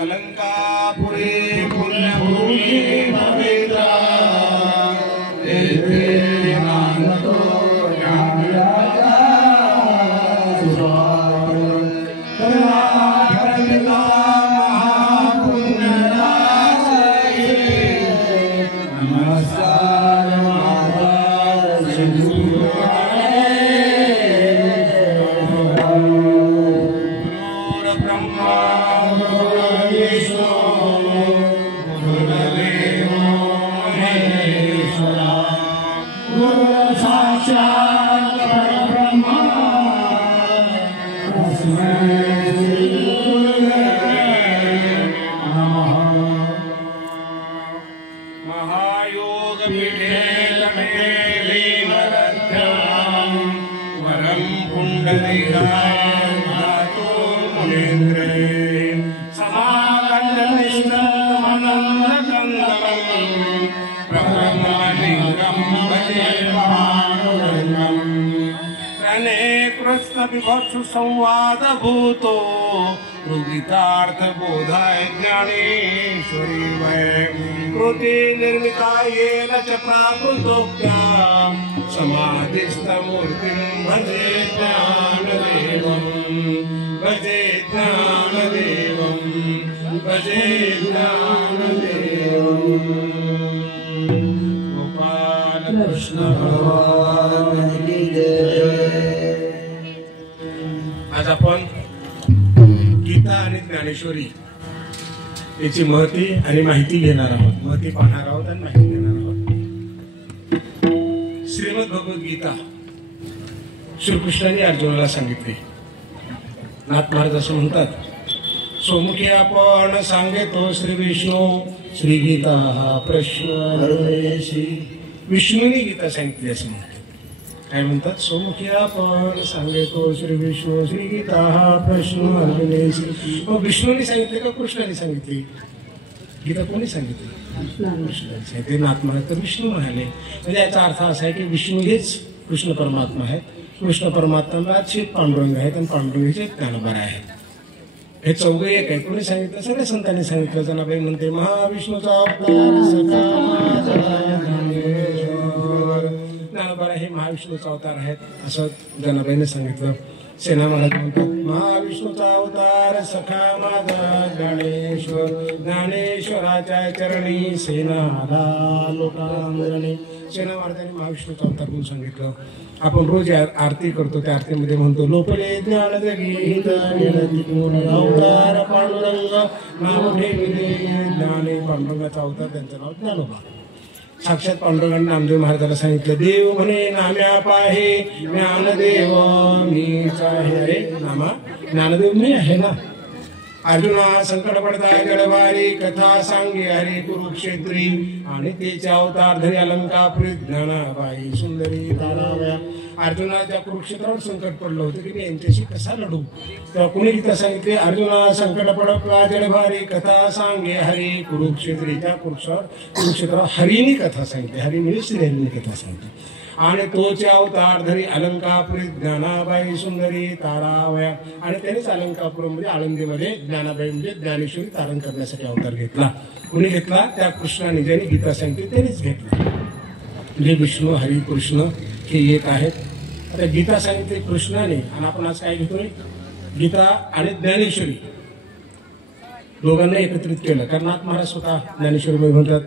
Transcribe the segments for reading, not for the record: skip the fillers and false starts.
अलंकापुरी पुण्यभूमी पवित्रा तेथे नांदतो ज्ञानराजा सुभाषिता महापुण्यराशये नमस्कार विभत्सु संवाद भूतो रुदितार्थ बोधाय ज्ञानेश्वरी वै कृति निर्मिता येन च प्राकृतोक्त्यां समाधिस्थमूर्तिं भजे ज्ञानदेवं भजे ज्ञानदेवं भजे ज्ञानदेवं। गोपाल कृष्ण भगवान की जय। आज आपण गीता आणि ज्ञानेश्वरी याची महती आणि माहिती घेणार आहोत, महती पाहणार आहोत आणि माहिती घेणार आहोत। श्रीमद भगवद गीता श्रीकृष्णाने अर्जुनाला सांगितली। नाथ महाराज असं म्हणतात, सोमुखी आपण सांगतो श्री विष्णू श्री गीता हा प्रश्न विष्णूने गीता सांगितली असं म्हणतात। काय म्हणतात, सोमुखी आपण सांगतो श्री विष्णू श्री गीता हा प्रश्न अर्जुनेशी। मग विष्णूने सांगितले का कृष्णाने सांगितली? गीता कोणी सांगितली? कृष्णाने सांगितले। नाथ महाराज तर विष्णू म्हणाले, म्हणजे याचा अर्थ असा आहे की विष्णू हेच कृष्ण परमात्मा आहेत, कृष्ण परमात्मा पांडुरंग आहेत आणि पांडुरंगाचे ज्ञानोबा आहेत। हे चौघ एक आहे। कोणी सांगितलं? सगळ्या संतांनी सांगितलं। जनाबाई म्हणते, महाविष्णूचा अवतार सखा ज्ञानोबा हे महाविष्णूचा अवतार आहेत असं जनाबाईने सांगितलं। सेना महाराज म्हणतात, महाविष्णूचा अवतार सखा माझा ज्ञानेश्वर, ज्ञानेश्वराच्या चरणी सेना लोकांगणी। सेना महाराजांनी महाविष्णूचा अवतार म्हणून सांगितलं। आपण रोज आरती करतो, त्या आरतीमध्ये म्हणतो, लोपले ज्ञान जगी अवतार पांडुरंग नाव ठेविले ज्ञाने। पांडुरंगाचा अवतार, त्यांचं नाव ज्ञानोबा। साक्षात पांडुरंगाने नामदेव महाराजाला सांगितलं, देव म्हणे नाम्या पाहे ज्ञानदेव मीच आहे। अरे नामा ज्ञानदेव मी आहे ना। अर्जुना संकट पडताय जडवारी कथा सांगे हरी कुरुक्षेत्री, आणि त्याचे अवतार धरी अलंकापुरी ज्ञानाबाई सुंदरी ताराव्या। अर्जुनाच्या कुरुक्षेत्रावर संकट पडलं होतं की मी यांच्याशी कसा लढू, तेव्हा कुणी गीता सांगितली, अर्जुना संकट पडता जडभारी कथा सांगे हरी कुरुक्षेत्री। त्या कुरुक्षेत्रावर हरीनी कथा सांगितली, हरी म्हणजे श्रीहरीने कथा सांगितली। आणि तोचे अवतार धरी अलंकापुरी ज्ञानाबाई सुंदरी तारावया। आणि त्यानेच अलंकापुरमध्ये आळंदीमध्ये ज्ञानाबाई म्हणजे ज्ञानेश्वरी तारण करण्यासाठी अवतार घेतला। कुणी घेतला? त्या कृष्णाने ज्याने गीता सांगितली त्यानेच घेतला। म्हणजे विष्णू हरी कृष्ण हे एक आहेत। आता गीता सांगितली कृष्णाने, आणि आपण आज काय घेतोय? गीता आणि ज्ञानेश्वरी दोघांना एकत्रित केलं। कारण नाथ महाराज स्वतः ज्ञानेश्वरी म्हणतात,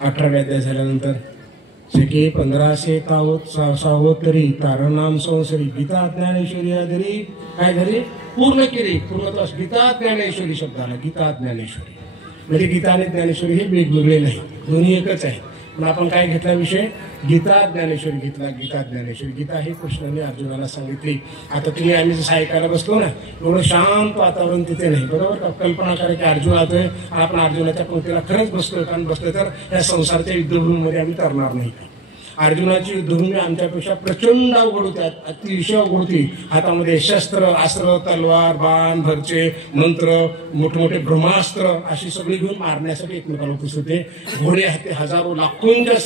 18व्या अध्याय झाल्यानंतर शके 1500 सावोत्तरी तारणाम संसरी गीता ज्ञानेश्वरी धरी काय धरी पूर्ण केली। पूर्णत्वास गीता ज्ञानेश्वरी शब्दाला गीता ज्ञानेश्वरी म्हणजे गीता आणि ज्ञानेश्वरी हे वेगवेगळे नाही, दोन्ही एकच आहे। पण आपण काय घेतला विषय? गीता ज्ञानेश्वरी घेतला। गीता ज्ञानेश्वरी गीता हे कृष्णाने अर्जुनाला सांगितली। आता तुम्ही आम्ही जसं ऐकायला बसलो ना, एवढं शांत वातावरण तिथे नाही, बरोबर का? कल्पना करा की अर्जुन आतोय, आपण अर्जुनाच्या पंक्तीला खरंच बसतोय, कारण बसलं तर या संसाराच्या युद्धभूमीमध्ये आम्ही तरणार नाही। अर्जुनाची युद्धभूमी आमच्यापेक्षा प्रचंड अवघड होती, अतिशय अवघड होती. हातामध्ये शस्त्र, अस्त्र, तलवार, बाण, भरचे, मंत्र, मोठमोठे ब्रह्मास्त्र अशी सगळी घेऊन मारण्यासाठी एकमेकाला उपस्थित होते. घोडे हत्ती हजारो लाखोंच्या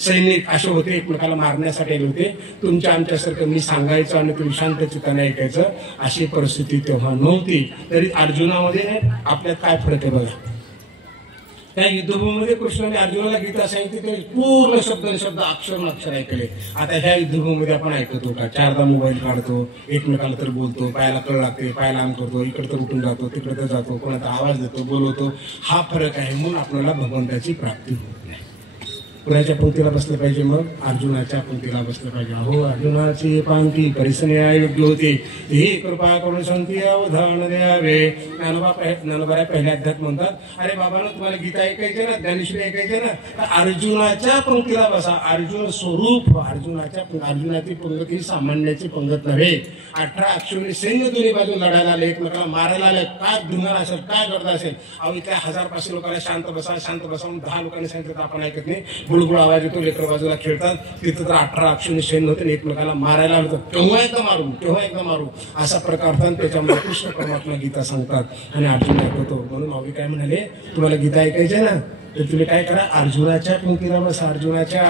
सैनिक असे होते, एकमेकाला मारण्यासाठी आले होते. तुमच्या आमच्यासारखं मी सांगायचं आणि तुम्ही शांत चित्ताने ऐकायचं अशी परिस्थिती तेव्हा नव्हती. तरी अर्जुनामध्ये आपल्यात काय फरक आहे बघा. त्या युद्धभूमीमध्ये कृष्णाने अर्जुनाला गीता सांगितली, ते पूर्ण शब्द अक्षर ऐकले. आता ह्या युद्धभूमीमध्ये आपण ऐकतो का? चारदा मोबाईल काढतो, एकमेकाला तर बोलतो, पायाला कळ लागते, पायाला आम करतो, इकडे तर उठून जातो, तिकडे तर जातो, कोणाचा आवाज देतो, बोलवतो. हा फरक आहे. म्हणून आपल्याला भगवंताची प्राप्ती होत नाही. कुणाच्या पंक्तीला बसलं पाहिजे? मग अर्जुनाच्या पंक्तीला बसलं पाहिजे. हो, अर्जुनाची पंक्ती परिसने योग्य होती. ही कृपा करून संती अवधान द्यावे. ज्ञानोबा पहिल्या अध्यात म्हणतात, अरे बाबांनो, तुम्हाला गीता ऐकायचे ना, ज्ञानेश्वरी ऐकायचे ना, तर अर्जुनाच्या पंक्तीला बसा. अर्जुन स्वरूप, अर्जुनाची पंगत ही सामान्याची पंगत नव्हे. 18 अक्षोणी सैन्य दोन्ही बाजून लढायला आले, एकमेकाला मारायला आले. काय धुणार असेल, काय गर्द असेल. अहो, इथल्या 1000-500 लोकांना शांत बसा म्हणून 10 लोकांनी सांगितलं तर आपण ऐकत नाही. गुळगुळ आवाज येतो, लेकर बाजूला खेळतात. तिथं तर 18 अक्षोणी सैन्य होते, एकमेकाला मारायला आलं. तेव्हा एकदा मारू असा प्रकार होता. त्याच्यामध्ये कृष्ण परमात्मा गीता सांगतात आणि अर्जुन ऐकतो. म्हणून माऊली काय म्हणाले, तुम्हाला गीता ऐकायची ना, तर तुम्ही काय करा, अर्जुनाच्या पंक्तीला बसा. अर्जुनाच्या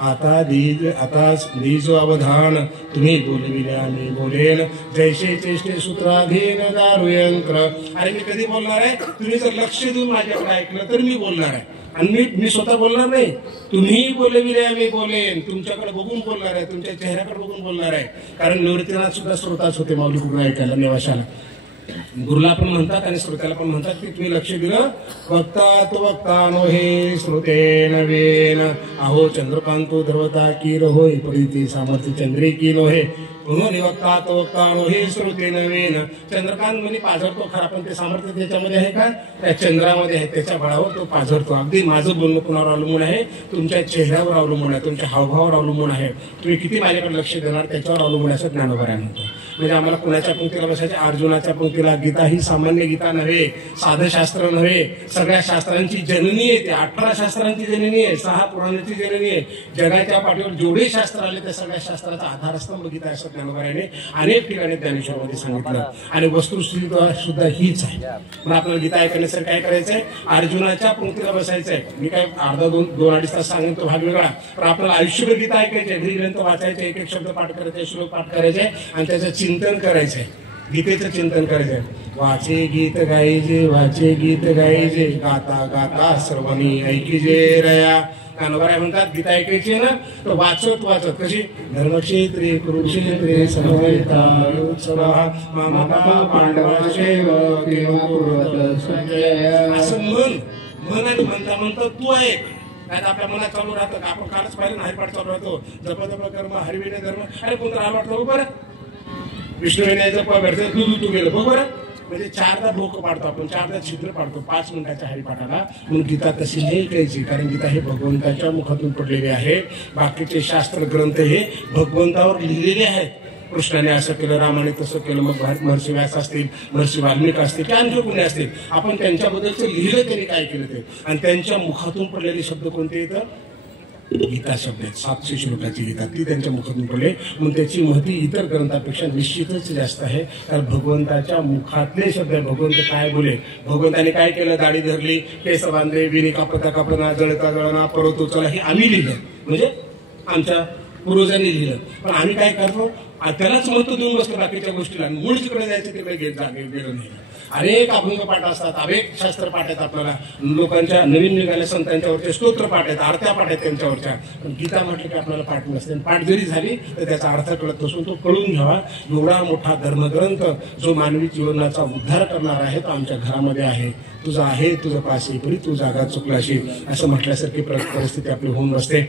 आता दीज अवधान, तुम्ही बोलविल्या मी बोलेन, जैसे चेष्टे सूत्राधीन दारू यंत्र. अरे मी कधी बोलणार आहे? तुम्ही जर लक्ष देऊन माझ्याकडे ऐकलं तर मी बोलणार आहे. आणि मी स्वतः बोलणार नाही, तुम्ही बोलविल्या मी बोलेन. तुमच्याकडे बघून बोलणार आहे, तुमच्या चेहऱ्याकडे बघून बोलणार आहे. कारण निवृत्तीनाथ सुद्धा श्रोताच होते माऊली गुरु ऐकायला नेवाशाला. गुरुला पण म्हणतात आणि श्रोत्याला पण म्हणतात की तुम्ही लक्ष दिलं. वक्ता नो हे श्रोते नवेन, अहो चंद्रकांतो ध्रुवता की रहोय, प्रीती सामर्थ्य चंद्री की नोहे. म्हणून वक्ता नो हे श्रोते नवेन. चंद्रकांत म्हणजे पाझरतो खरा, पण ते सामर्थ्य त्याच्यामध्ये आहे का? त्या चंद्रामध्ये आहे. त्याच्या बळावर तो पाझरतो. अगदी माझं बोलणं कुणावर अवलंबून आहे? तुमच्या चेहऱ्यावर अवलंबून आहे, तुमच्या हावभावावर अवलंबून आहे. तुम्ही किती माझ्याकडे लक्ष देणार त्याच्यावर अवलंबून असं ज्ञानोबा म्हणतो. म्हणजे आम्हाला कुणाच्या पंक्तीला बसायचे? अर्जुनाच्या पंक्तीला. गीता ही सामान्य गीता नव्हे, साधं शास्त्र नव्हे, सगळ्या शास्त्रांची जननी आहे. ते 18 शास्त्रांची जननी आहे, 6 पुराणांची जननी आहे. जगाच्या पाठीवर जेवढे शास्त्र आले त्या सगळ्या शास्त्राचा आधारस्तंभ गीता असं ज्ञानोबाने अनेक ठिकाणी ज्ञानेश्वरमध्ये सांगितलं. आणि वस्तुस्थिती सुद्धा हीच आहे. पण आपल्याला गीता ऐकण्यासाठी काय करायचंय? अर्जुनाच्या पंक्तीला बसायचंय. मी काय अर्धा 2-2.5 तास सांगेन तो भाग वेगळा, पण आपल्याला आयुष्यभर गीता ऐकायचे, घरी ग्रंथ वाचायचे, एक शब्द पाठ करायचे, श्लोक पाठ करायचे आणि त्याचं चिंतन करायचंय. गीतेचं चिंतन करायचंय. वाचे गीत गायचे, गाता गाता सर्वांनी ऐकीजे रया. कानोबाराय म्हणतात गीता ऐकायची ना, तर वाचत कशी? धर्मक्षेत्रे कुरुक्षेत्रे समवेता असं मन आणि म्हणता तू ऐक. नाही आपल्या मनात चालू राहतं का? आपण कालच पाहिलं हरिपाठ चालू राहतो, जप कर्म हरिविनय धर्म. अरे कोणतं राहा वाटतं बरं, विष्णू विनयाचं भेटतं, तू गेलं बरोबर. म्हणजे 4दा भोक पाडतो आपण, 4दा छिद्र पाडतो 5 मिनिटाच्या हरिपाठाला. म्हणून गीता तशी नाही ऐकायची, कारण गीता हे भगवंताच्या मुखातून पडलेले आहे. बाकीचे शास्त्र ग्रंथ हे भगवंतावर लिहिलेले आहेत. कृष्णाने असं केलं, रामाने तसं केलं, मग महर्षी व्यास असतील, महर्षी वाल्मिक असतील, की आणखी कोणी असतील, आपण त्यांच्याबद्दलचं लिहिलं त्यांनी काय केलं ते. आणि त्यांच्या मुखातून पडलेले शब्द कोणते येतं? गीता शब्द आहेत. 700 श्लोकाची गीता ती त्यांच्या मुखातून पडले. म्हणून त्याची महती इतर ग्रंथापेक्षा निश्चितच जास्त आहे. कारण भगवंताच्या मुखातले शब्द आहे. भगवंत काय बोले? भगवंताने काय केलं? दाढी धरली, केस बांधले, विनी कापता जळता जळणा पर्वतो चला, हे आम्ही लिहिलं, म्हणजे आमच्या पूर्वजांनी लिहिलं. पण आम्ही काय करतो? त्यालाच महत्व देऊन बसतो बाकीच्या गोष्टीला. मूळ जिकडे जायचं तिकडे गेलो नाही. अनेक अभंग पाठ असतात, अनेक शास्त्र पाठ आहेत. आपल्याला लोकांच्या नवीन निघाल्या संतांच्यावरचे स्तोत्र पाठ आहेत, आरत्या पाठ आहेत त्यांच्यावरच्या. पण गीता म्हटलं की आपल्याला पाठ नसते. पाठ जरी झाली तर त्याचा अर्थ कळत नसून तो कळून घ्यावा. एवढा मोठा धर्मग्रंथ जो मानवी जीवनाचा उद्धार करणार आहे तो आमच्या घरामध्ये आहे. तुझा आहे तुझं पासे परी तू जागा चुकलाशी असं म्हटल्यासारखी परिस्थिती आपली होऊन बसते.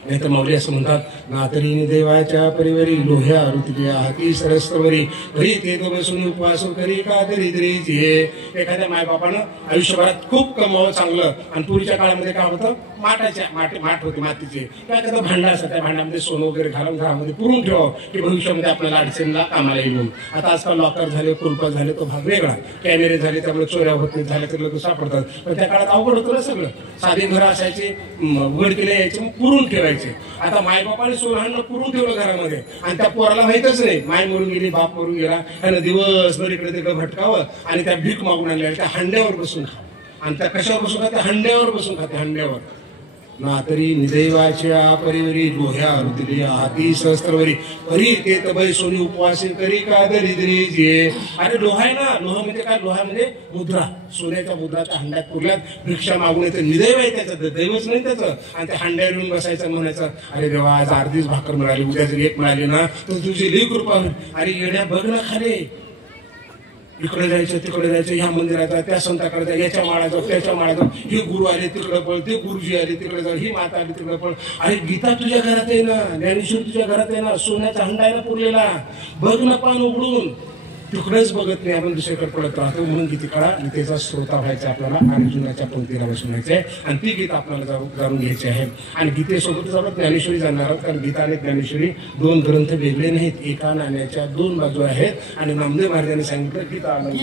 नाही तर माऊली असं म्हणतात, नातरीने देवाच्या परिवारी लोह्या ऋतुया हाती सरस्तवरी घरी ते तो बसून उपवास करी का तरी तरीची. एखाद्या मायबापानं आयुष्यभरात खूप कमावं चांगलं, आणि पूर्वीच्या काळामध्ये काय होतं? माठ होते मातीचे, किंवा एखादं भांडं असतं, त्या भांड्यामध्ये सोनं वगैरे घालून घरामध्ये पुरून ठेवावं की भविष्यामध्ये आपल्याला अडचणीला कामाला येईल. आता आजकाल लॉकर झाले, कुलपा झाले, तो भाग वेगळा. कॅमेरे झाले त्यामुळे चोऱ्या होत नाही, झाल्या तर लोक सापडतात. पण त्या काळात अवघड होतं ना सगळं. साधी घरं असायची, उघड केले यायचे, पुरून ठेवायचे. ठेवायचे. आता मायबापाने सोनांना पुरून ठेवलं घरामध्ये आणि त्या पोराला माहितच नाही माय मरून गेली बाप मरून गेला. त्यानं दिवसभर इकडे तिकडे भटकावं आणि त्या भीक मागून आणल्या त्या हंड्यावर बसून खा. आणि त्या कशावर बसून खाते? हंड्यावर बसून खाते. हंड्यावर ना तरी निदैवाच्या परिवरी डोह्या रुतली हाती सहस्त्रवरी परी ते तबई सोनी उपवासी करी का दरिद्री जे. अरे लोहा आहे ना, लोहा म्हणजे काय? लोहा म्हणजे मुद्रा, सोन्याच्या मुद्राच्या हंड्यात पुरल्यात भिक्षा मागून येतं. निदैव आहे त्याचं, दैवच नाही त्याचं. आणि त्या हंड्यावर येऊन बसायचं, म्हणायचं अरे देवा आज अर्धीच भाकर मिळाली, उद्या जर एक मिळाली ना तर तुझी लई कृपा होईल. अरे येण्या बघ ना खाली, इकडे जायचं तिकडे जायचं, ह्या मंदिराचा त्या संताकडे जा, याच्या माळाचं त्याच्या माळाचं, हे गुरु आले तिकडे पळ, ते गुरुजी आले तिकडे जा, ही माता आली तिकडे पळ. अरे गीता तुझ्या घरात आहे ना, ज्ञानेश्वर तुझ्या घरात आहे ना, सोन्याचा हंडा आहे ना पुरलेला. बघ ना पान उघडून, तिकडेच बघत नाही आपण, दुसरीकडे पडत राहतो. म्हणून गीतेकडा गीतेचा श्रोता व्हायचा आपल्याला, अर्जुनाच्या पंक्तीला बसून व्हायचंय आणि ती गीता आपल्याला जाणून घ्यायची आहे. आणि गीतेसोबतच आपण ज्ञानेश्वरी जाणार आहोत, कारण गीता आणि ज्ञानेश्वरी दोन ग्रंथ वेगळे नाहीत, एका नाण्याच्या दोन बाजू आहेत. आणि नामदेव महाराजांनी सांगितलं गीता अलंकार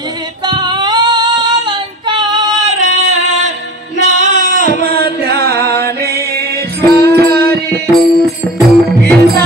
नाम ज्ञानेश्वरी गीता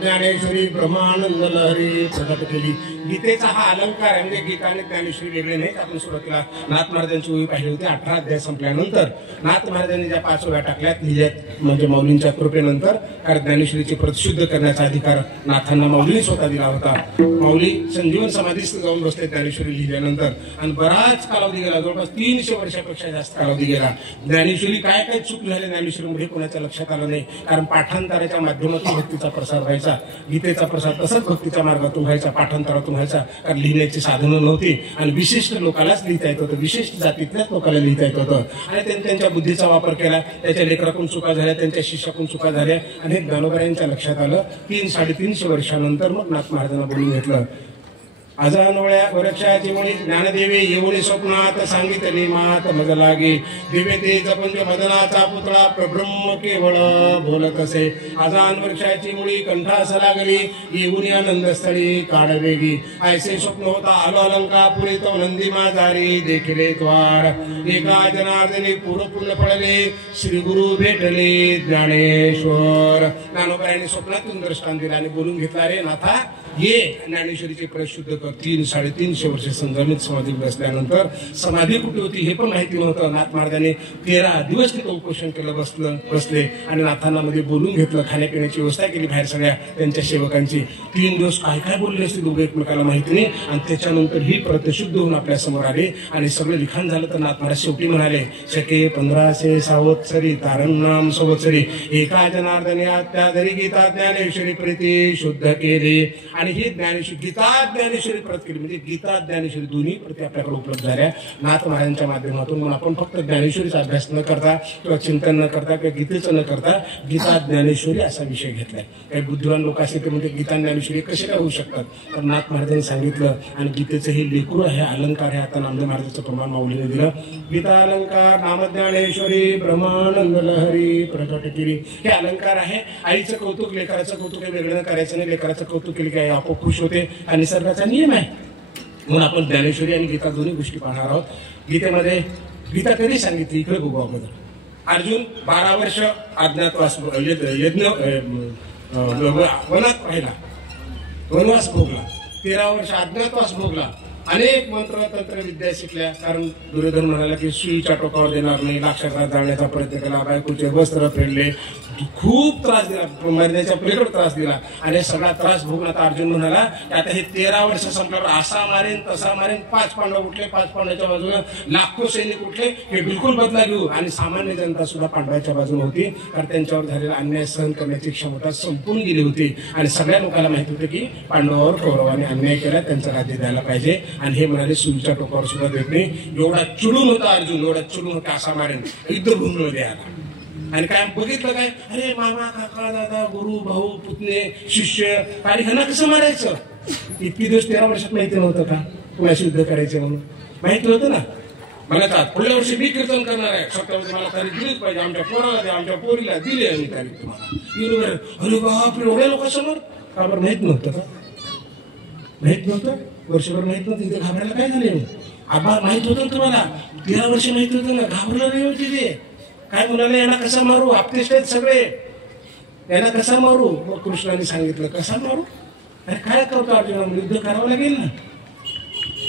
ज्ञानेश्वरी ब्रह्मानंद लहरी प्रकट केली. गीतेचा हा अलंकार आहे, म्हणजे गीता आणि ज्ञानेश्वरी वेगळे नाहीत. आपण सुरुवातीला नाथ महाराजांची ओळी पाहिली होती. 18 अध्याय संपल्यानंतर नाथ महाराजांनी ज्या 5 ओव्या टाकल्यात लिहिल्यात, म्हणजे मौलींच्या कृपेनंतर. कारण ज्ञानेश्वरीची प्रतिशुद्ध करण्याचा अधिकार नाथांना मौलीने स्वतः दिला होता. मौली संजीवन समाधीस्थ जाऊन बसले ज्ञानेश्वरी लिहिल्यानंतर, आणि बराच कालावधी गेला, जवळपास 300 वर्षापेक्षा जास्त कालावधी गेला. ज्ञानेश्वरी काय काय चूक झाली ज्ञानेश्वरीमध्ये कोणाच्या लक्षात आलं नाही. कारण पाठांतराच्या माध्यमातून भक्तीचा प्रसार व्हायचा, गीतेचा प्रसार तसंच भक्तीच्या मार्गातून व्हायचा, पाठांतरातून व्हायचा. कारण लिहिण्याची साधनं नव्हती आणि विशिष्ट लोकांनाच लिहिता येत होतं, विशिष्ट जातीतल्याच लोकांना लिहिता येत होतं. आणि त्यांनी त्यांच्या बुद्धीचा वापर केला, त्याच्या लेकरातून चुका झाल्या, त्यांच्या शिष्यातून चुका झाल्या. आणि ज्ञानोबा लक्षात आलं. 300-350 वर्षानंतर मग नाथ महाराजांना बोलून घेतलं. अजानवळ्या वृक्षाची मुळी ज्ञानदेवी येऊन स्वप्नात सांगितली मात मज लागे. दिवे ते जपंज मदनाचा पुतळा प्रब्रह्म केवळ बोलत असे. अजान वृक्षाची मुळी कंठास लागली येऊन आनंदस्थळी काढवेगी. ऐसे स्वप्न होता आलो अलंकापुरी तो नंदी माझारी देखिले द्वार. एका जनार्दनी पूर्ण पडले श्री गुरु भेटले ज्ञानेश्वर. ज्ञानोबरायांनी स्वप्नातून दृष्टांत दिला आणि बोलून घेतला, रे नाथा ये ज्ञानेश्वरीची प्रशुद्ध कर. 300-350 वर्ष संगमित समाधी बसल्यानंतर समाधी कुठे होती हे पण माहिती नव्हतं. नाथ महाराजांनी 13 दिवस तिथं उपोषण केलं, बसले आणि नाथांना मध्ये बोलून घेतलं. खाण्यापिण्याची व्यवस्था केली बाहेर सगळ्या त्यांच्या सेवकांची. 3 दिवस काय काय बोलले असते दोघे एकमेकाला माहिती नाही. आणि त्याच्यानंतर ही प्रतिशुद्ध होऊन आपल्या समोर आले आणि सगळं लिखाण झालं. तर नाथ महाराज शेवटी म्हणाले, शके 1500 सावत्सरी तारण नाम संवत्सरी एका जनार्दनी त्या जरी गीता ज्ञानेश्वरी प्रीती शुद्ध केली. आणि ही ज्ञानेश्वरी गीता ज्ञानेश्वरी परत केली, म्हणजे गीता ज्ञानेश्वरी दोन्ही प्रती आपल्याकडे उपलब्ध झाल्या नाथ महाराजांच्या माध्यमातून. म्हणून आपण फक्त ज्ञानेश्वरीचा अभ्यास न करता किंवा चिंतन न करता किंवा गीतेचं न करता गीता ज्ञानेश्वरी असा विषय घेतलाय. काही बुद्धिवान लोक असे ते म्हणजे गीता ज्ञानेश्वरी कसे काय होऊ शकतात, तर नाथ महाराजांनी सांगितलं. आणि गीतेचं हे लेकरू आहे, अलंकार आहे. आता नामदेव महाराजांचं प्रमाण माऊलीने दिलं. गीता अलंकार नाम ज्ञानेश्वरी ब्रह्मानंद लहरी प्रकट केली. हे अलंकार आहे. आईचं कौतुक लेकराचं कौतुक हे वेगळं करायचं नाही. लेकराचं कौतुक केलं की आपोआप खुश होते आणि निसर्गाचा नियम आहे. म्हणून आपण ज्ञानेश्वरी आणि गीता दोन्ही गोष्टी पाहणार आहोत. गीतेमध्ये गीता कधी सांगितली इकडे बघू अगोदर. अर्जुन 12 वर्ष अज्ञातवास यज्ञ वनात पाहिला, वनवास भोगला. 13 वर्ष अज्ञातवास भोगला. अनेक मंत्र तंत्र विद्या शिकल्या. कारण दुर्योधन म्हणाला की सुईच्या टोकावर देणार नाही. लाक्षात जाण्याचा प्रयत्न केला, बायकोचे वस्त्र फेडले, खूप त्रास दिला, मरण्याच्या पलीकडे त्रास दिला. आणि सगळा त्रास भोगून आता अर्जुन म्हणाला आता हे 13 वर्ष संपल्यावर असा मारेन तसा मारेन. 5 पांडव उठले, 5 पांडवाच्या बाजूने लाखो सैनिक उठले. हे बिलकुल बदला घेऊ. आणि सामान्य जनता सुद्धा पांडवाच्या बाजूने होती, कारण त्यांच्यावर झालेला अन्याय सहन करण्याची क्षमता संपून गेली होती. आणि सगळ्या लोकांना माहित होतं की पांडवावर कौरवाने अन्याय केला, त्यांचं राज्य द्यायला पाहिजे. आणि हे म्हणाले सुईच्या टोकावर सुद्धा देत नाही. एवढा चिडून होता अर्जुन, एवढा चिडून होता असा मारेन. युद्धभूमीमध्ये आला आणि काय बघितलं काय, अरे मामा काका दादा गुरु भाऊ पुतणे शिष्य आणि ह्यांना कसं मारायचं. इतकी दिवस 13 वर्षात माहिती नव्हतं का कुणाशी युद्ध करायचे म्हणून. माहिती होतं ना. मला तर पुढल्या वर्षी मी कीर्तन करणार आहे, स्वतःमध्ये मला तारीख दिलीच पाहिजे. आमच्या पोराला द्या, आमच्या पोरीला दिली आम्ही तारीख तुम्हाला. अरे बापरे एवढ्या लोकांसमोर. का बरं माहित नव्हतं का? माहित नव्हतं, वर्षभर माहित नव्हतं. इथे घाबरायला काय झाले. आबा माहित होतं तुम्हाला, 13 वर्ष माहित होतं ना, घाबरलं नाही होती ते. काय म्हणाले यांना कसा मारू, आपतेष्ट आहेत सगळे, यांना कसा मारू. मग कृष्णाने सांगितलं कसा मारू. अरे काय करतो अर्जुन, युद्ध करावं लागेल ना.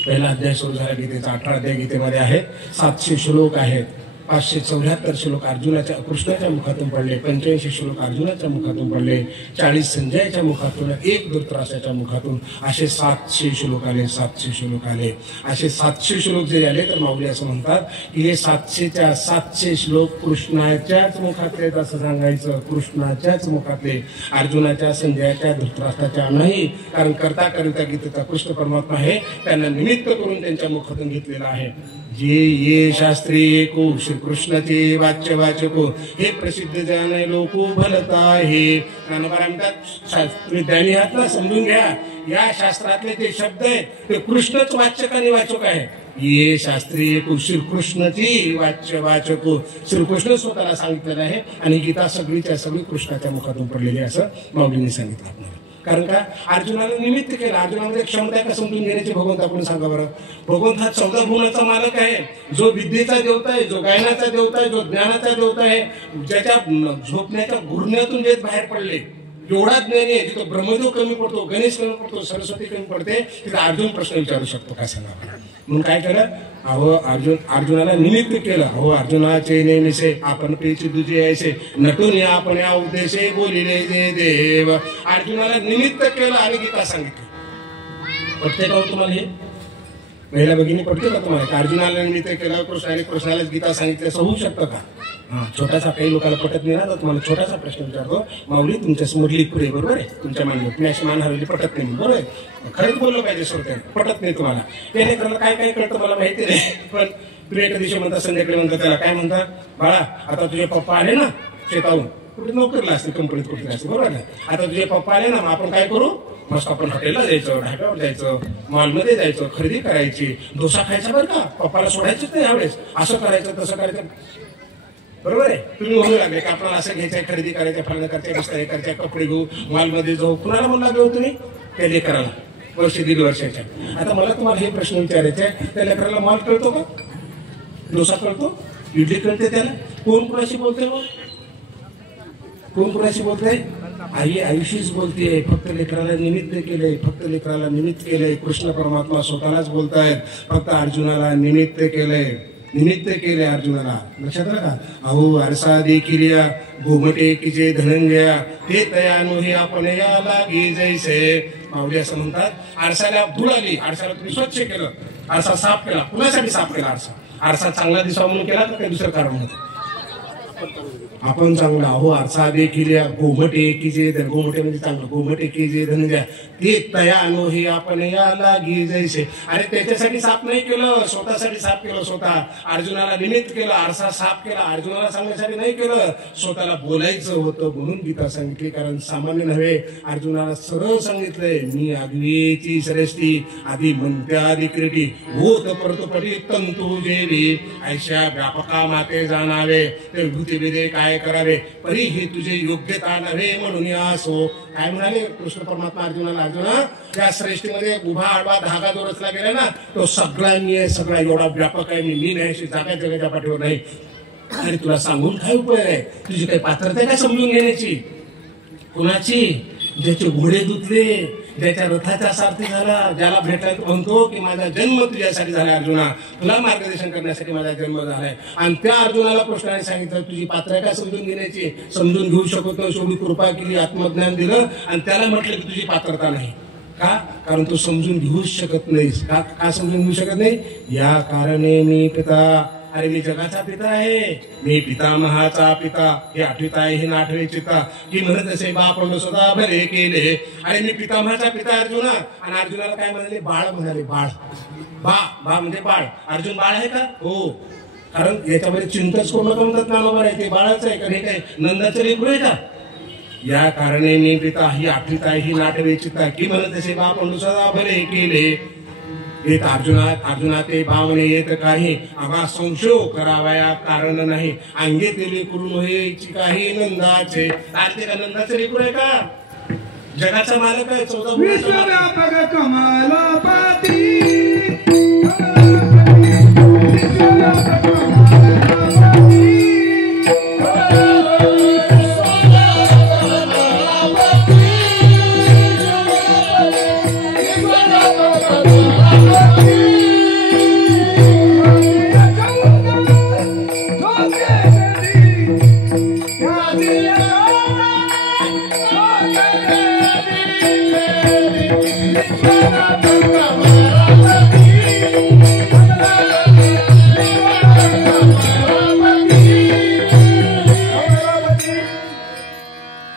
पहिला अध्याय सुरू झाला गीतेचा. 18 अध्याय गीतेमध्ये आहेत. 700 श्लोक आहेत. 574 श्लोक अर्जुनाच्या कृष्णाच्या मुखातून पडले. 85 श्लोक अर्जुनाच्या मुखातून पडले. 40 संजयाच्या मुखातून, 1 धृतराष्ट्राच्या मुखातून. असे 700 श्लोक आले. 700 श्लोक आले. असे 700 श्लोक जे आले तर माऊली असं म्हणतात की हे 700च्या 700 श्लोक कृष्णाच्याच मुखातले आहेत असं सांगायचं. कृष्णाच्याच मुखातले, अर्जुनाच्या संजयाच्या धृतराष्ट्राच्या नाही. कारण करता करिता गीतेचा कृष्ण परमात्मा आहे, त्यांना निमित्त करून त्यांच्या मुखातून घेतलेला आहे. जे ये शास्त्री एको श्रीकृष्णाचे वाच्य वाचको हे प्रसिद्ध जाणे लोको भलता हे. ज्ञानोबा म्हणतात तुम्ही ज्ञानी आहात ना, समजून घ्या या शास्त्रातले जे शब्द आहेत ते कृष्णच वाचक आणि वाचक आहे. ये शास्त्री एको श्रीकृष्णाची वाच्य वाचको, श्रीकृष्ण स्वतःला सांगितलेलं आहे. आणि गीता सगळीच्या सगळी कृष्णाच्या मुखातून पडलेली असं माऊलींनी सांगितलं आपल्याला. कारण का अर्जुनाला निमित्त केलं. अर्जुनामध्ये क्षमता आहे का समजून घेण्याची. भगवंत आपण सांगा बरं. भगवंत हा 14 भुवनाचा मालक आहे, जो विद्येचा देवता आहे, जो गायनाचा देवता आहे, जो ज्ञानाचा देवता आहे, ज्याच्या झोपण्याच्या गुरण्यातून जे बाहेर पडले. एवढा ज्ञानी आहे. जिथं ब्रह्मदेव कमी पडतो, गणेश कमी पडतो, सरस्वती कमी पडते, तिथं अर्जुन प्रश्न विचारू शकतो का सांगा. म्हणून काय केलं, अहो अर्जुनाला निमित्त केलं. अहो अर्जुनाचे नेमिसे आपण पेची दुजे ऐसे नटून या आपण या उद्देशे बोलिले जे देव. अर्जुनाला निमित्त केलं आणि गीता सांगितली. पटते का तुम्हाला हे? महिला भगिनी पडते का तुम्हाला? अर्जुनाला निमित्त केलं कृष्णाने, कृष्णालाच गीता सांगितलं, असं होऊ शकतं का? छोटासा काही लोकांना पटत नाही ना, तर तुम्हाला छोटासा प्रश्न विचारतो. माऊली तुमच्या समोर लिखपुरे बरोबर आहे, तुमच्या मानवी तुम्ही अशी मान हरवली पटत नाही बरोबर आहे. खरंच बोललं पाहिजे श्रोत्याने, पटत नाही तुम्हाला. त्याने करायला काय काय कळतं मला माहिती नाही, पण तुम्ही एका दिवशी म्हणता, संध्याकाळी म्हणता, त्याला काय म्हणता, बाळा आता तुझे पप्पा आले ना शेताहून, कुठे नोकरीला असते, कंपनीत कुठे असते बरोबर ना. आता तुझे पप्पा आले ना, मग आपण काय करू, मस्त आपण हॉटेलला जायचं, ढाब्यावर जायचं, मॉलमध्ये जायचं, खरेदी करायची, डोसा खायचा बरं का, पप्पाला सोडायचंच नाही यावेळेस, असं करायचं तसं करायचं बरोबर आहे. तुम्ही म्हणू लागले की आपल्याला असं घ्यायचंय, खरेदी करायचं, फळणं करायचं, मस्त हे करायचं, कपडे घेऊ, मॉलमध्ये जाऊ. कुणाला म्हणून लागले हो तुम्ही? त्या लेकराला, वर्ष 1.5 वर्षाच्या. आता मला तुम्हाला हे प्रश्न विचारायचे आहे, त्या लेकराला मॉल कळतो का, डोसा कळतो, इडली कळते त्याला? कोण कुणाशी बोलते मग? कोण कुणाशी बोलते? आई आयुष्यच बोलतेय. फक्त लेकराला निमित्त केलंय, फक्त लेकराला निमित्त केलंय. कृष्ण परमात्मा स्वतःलाच बोलतायत, फक्त अर्जुनाला निमित्त केलंय, निमित्त केले अर्जुनाला. लक्षात आलं का? अहो आरसा देखील घुमटे किजे धनंजया ते तयानु हे आपण या लागी जैसे. माऊली असं म्हणतात, आरसाला धूळ आली, आरसाला तुम्ही स्वच्छ केलं, आरसा साफ केला. कुणासाठी साफ केला आरसा? आरसा चांगला दिसावा म्हणून केला का काही दुसरं कारण होतं? आपण चांगला. अहो आरसा देखील गोमटे की जे, गोमटे म्हणजे चांगलं, गोमटे की जे धनंजय ते तयानु हे आपण या लागी जैसे. अरे त्याच्यासाठी साफ नाही केलं, स्वतःसाठी साफ केलं. स्वतः अर्जुनाला निमित्त केलं, आरसा साफ केला. अर्जुनाला सांगण्यासाठी नाही केलं, स्वतःला बोलायचं होतं म्हणून गीता सांगितली. कारण सामान्य नव्हे, अर्जुनाला सरळ सांगितलंय, मी आगवेची श्रेष्ठी आधी म्हणत्या अधिक्रिटी होत परतपटी तंतू जेवी ऐशा व्यापका माते जाणावे ते भूतिविदे काय करावे परी हे तुझे योग्यता नव्हे म्हणून असो. काय म्हणाले कृष्ण परमात्मा अर्जुनाला? अर्जुना त्या श्रेष्ठीमध्ये उभा आडवा धागा जो रचला गेला ना, तो सगळा मी आहे, सगळा एवढा व्यापक आहे. मी नाही, अशी जागा जगाच्या पाठीवर नाही. आणि तुला सांगून काय उपयोग आहे? तुझी काही पात्रता काय समजून घेण्याची? कुणाची? ज्याचे घोडे धुतले, ज्याच्या रथाचा सारथी झाला, ज्याला भेटायला म्हणतो की माझा जन्म तुझ्यासाठी झालाय अर्जुना, तुला मार्गदर्शन करण्यासाठी माझा जन्म झालाय. आणि त्या अर्जुनाला कृष्णाने सांगितलं तुझी पात्र काय समजून घेण्याची, समजून घेऊ शकत नाही, शेवटी कृपा केली, आत्मज्ञान दिलं आणि त्याला म्हटलं की तुझी पात्रता नाही. का? कारण तू समजून घेऊच शकत नाहीस. का समजून घेऊ शकत नाही? या कारणे मी पिता, अरे मी जगाचा पिता आहे, मी पितामहाचा पिता. हे आठवीत आहे, हे 8वे चिता की म्हणत असे बापण स्वतः भले केले. अरे मी पितामहाचा पिता अर्जुना. आणि अर्जुनाला काय म्हणाले? बाळ म्हणाले. बाळ, बा म्हणजे बाळ. अर्जुन बाळ आहे का? हो. कारण याच्यामध्ये चिंताच करू नका म्हणतात नानोबर आहे, ते बाळाचं आहे का? हे काय नंदाचं लेकरू आहे का? या कारणे मी पिता, ही 8वीत आहे, ही 8वे चिता की म्हणत असे बापण स्वतः भले केले. येत अर्जुना ते भावने येत काही, आम्हा संशय करावया कारण नाही. अंगे तेले करून होईची काही नंदाचे. आरते का नंदाचे लेकरू आहे का? जगाचा मालक आहे, 14 विश्वव्यापक कमलापती.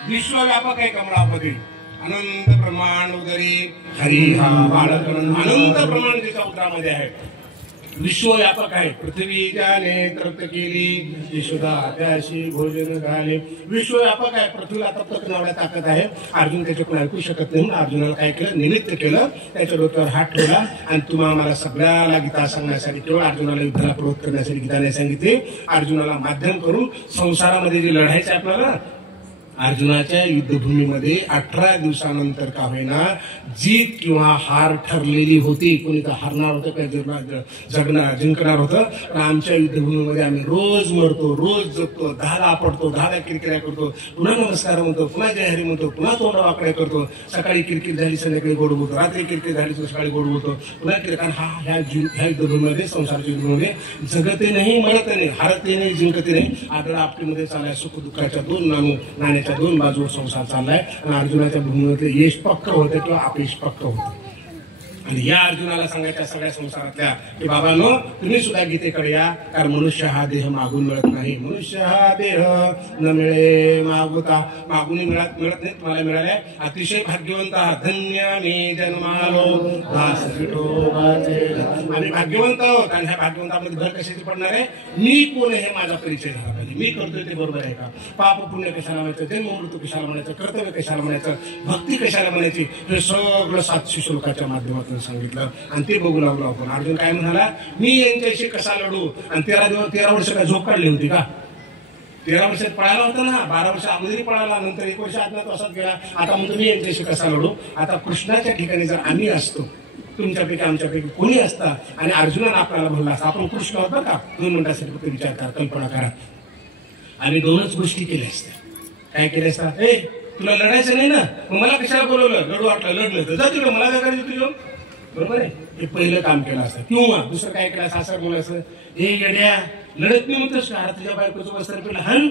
विश्वव्यापक आहे कमलापती. अनंत प्रमाण उदरी हरी हा बालक अनंत प्रमाण त्याच्या उदरामध्ये आहे. विश्वव्यापक आहे. पृथ्वी ज्याने तृप्त केली, यशोदा त्याशी भोजन घाले. विश्वव्यापक आहे. पृथ्वीला तप्त करण्याला ताकद आहे. अर्जुन त्याच्याकडून ऐकू शकत नाही. अर्जुनाला काय केलं? निमित्त केलं, त्याच्या डोक्यावर हात ठेवला आणि तुम्हाला मला सगळ्याला गीता सांगण्यासाठी, केवळ अर्जुनाला युद्धाला प्रवृत्त करण्यासाठी गीताने सांगितले. अर्जुनाला माध्यम करून संसारामध्ये जे लढायचे आपल्याला, अर्जुनाच्या युद्धभूमीमध्ये 18 दिवसानंतर का होईना जीत किंवा हार ठरलेली होती. कोणी तर हारणार होतं, काय जिंकणार होतं. पण आमच्या युद्धभूमीमध्ये आम्ही रोज मरतो, रोज जगतो, 10ला पडतो, 10ला किरकिऱ्या करतो, पुन्हा नमस्कार म्हणतो, पुन्हा जय हरी म्हणतो, पुन्हा तोंड वाकड्या करतो. सकाळी किरकिर झाली संध्याकाळी गोड बोलतो, रात्री किरकिर झाली सकाळी गोड बोलतो, पुन्हा किरकिर. ह्या युद्धभूमीमध्ये, संसारच्या युद्धभूमीमध्ये जगते नाही, मरते नाही, हारते नाही, जिंकते नाही. आदळा आपटीमध्ये चाललाय. सुख दुःखाच्या 2 नाण्याच्या 2 बाजूवर संसार चाललाय. आणि अर्जुनाच्या भूमीमध्ये यश पक्क होतं किंवा अपयश पक्क होतं. आणि या अर्जुनाला सांगायच्या सगळ्या संसारातल्या की बाबांनो तुम्ही सुद्धा गीतेकडे या. कारण मनुष्य हा देह मागून मिळत नाही. मनुष्य हा देह न मिळे मागुता. मागून मिळत नाही, तुम्हाला मिळाले. अतिशय भाग्यवंत धन्य मी जन्मालो दास विठोबाचे. आम्ही भाग्यवंत आहोत. आणि ह्या भाग्यवंतामध्ये भर कशाची पडणार आहे? मी कोण हे माझा परिचय झाला पाहिजे. मी करतोय ते बरोबर आहे का? पाप पुण्य कशाला म्हणायचं, जन्म मृत्यू कशाला म्हणायचं, कर्तव्य कशाला म्हणायचं, भक्ती कशाला म्हणायची, हे सगळं 700 श्लोकाच्या माध्यमातून सांगितलं. आणि ते बघू लागलो आपण. अर्जुन काय म्हणाला? मी यांच्याशी कसा लढू? आणि 13 वर्ष काय झोप काढली होती का? 13 वर्षात पळाला होता ना, 12 वर्ष अगोदरी पळाला, नंतर 1 वर्ष अज्ञातवासात गेला. आता म्हणतो मी यांच्याशी कसा लढू? आता कृष्णाच्या ठिकाणी जर आम्ही असतो, तुमच्यापैकी आमच्यापैकी कोणी असता आणि अर्जुनाला आपल्याला म्हणला असता, आपण कृष्ण होतो का? 2 मिनिटासाठी फक्त विचार करा, कल्पना करा. आम्ही 2च गोष्टी केल्या असत्या. काय केल्या असता? ए तुला लढायचं नाही ना, मग मला कशाला बोलवलं? लढू वाटलं, लढलं तर जा तिकडे, मला काय करायचं तुझं? बरोबर आहे. हे पहिलं काम केलं असतं. किंवा दुसरं काय केलं असं? असं बोलायचं, हे येड्या लढत नाही म्हणतोस का? तुझ्या बायकोचं वस्त्र पिलं हन,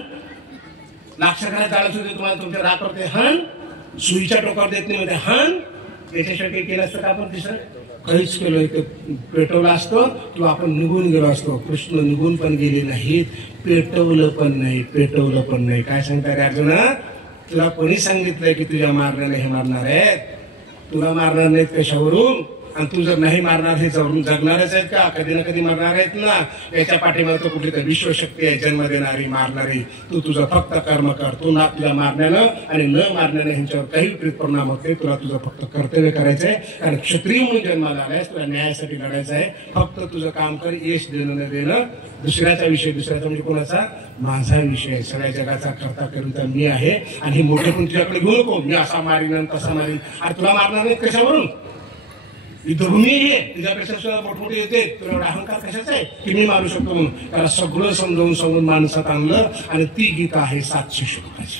लाक्षाखान्यात जाळत होते तुम्हाला, तुमच्या राग करते हन, सुईच्या टोकावर देत नाही मध्ये हन. याच्याशिवाय काही केलं असतं का आपण? तिसरं काहीच केलं. इथं पेटवलं असतं किंवा आपण निघून गेलो असतो. कृष्ण निघून पण गेले नाहीत, पेटवलं पण नाही, पेटवलं पण नाही. काय सांगता रे अर्जुना? तुला कोणी सांगितलंय की तुझ्या मारण्याला हे मारणार आहेत? तुला मारणार नाहीत कशावरून? आणि तू जर नाही मारणार, हे जगणारच आहेत का? कधी ना कधी मरणार आहेत ना. याच्या पाठीमागे तो कुठली तर विश्वशक्ती आहे, जन्म देणारी, मारणारी. तू तुझं फक्त कर्म कर. तू ना तुझ्या मारण्यानं आणि न मारण्यानं ह्यांच्यावर काही विपरीत परिणाम होते. तुला तुझं फक्त कर्तव्य करायचंय. कारण क्षत्रिय म्हणून जन्माला आलायस, तुला न्यायासाठी लढायचं आहे. फक्त तुझं काम कर. यश देणं न देणं दुसऱ्याचा विषय. दुसऱ्याचा म्हणजे कोणाचा? माझा विषय. सगळ्या जगाचा करता करिता मी आहे. आणि हे मोठे पण तुझ्याकडे घेऊ नको, मी असा मारीन तसा मारीन. अरे तुला मारणार नाही कशावरून? युद्धभूमी आहे, तुझ्यापेक्षा सुद्धा मोठमोठे येते. तुला एवढा अहंकार कशाचा आहे की मी मारू शकतो म्हणून? त्याला सगळं समजावून माणसात आणलं. आणि ती गीता आहे 700 श्लोकाची.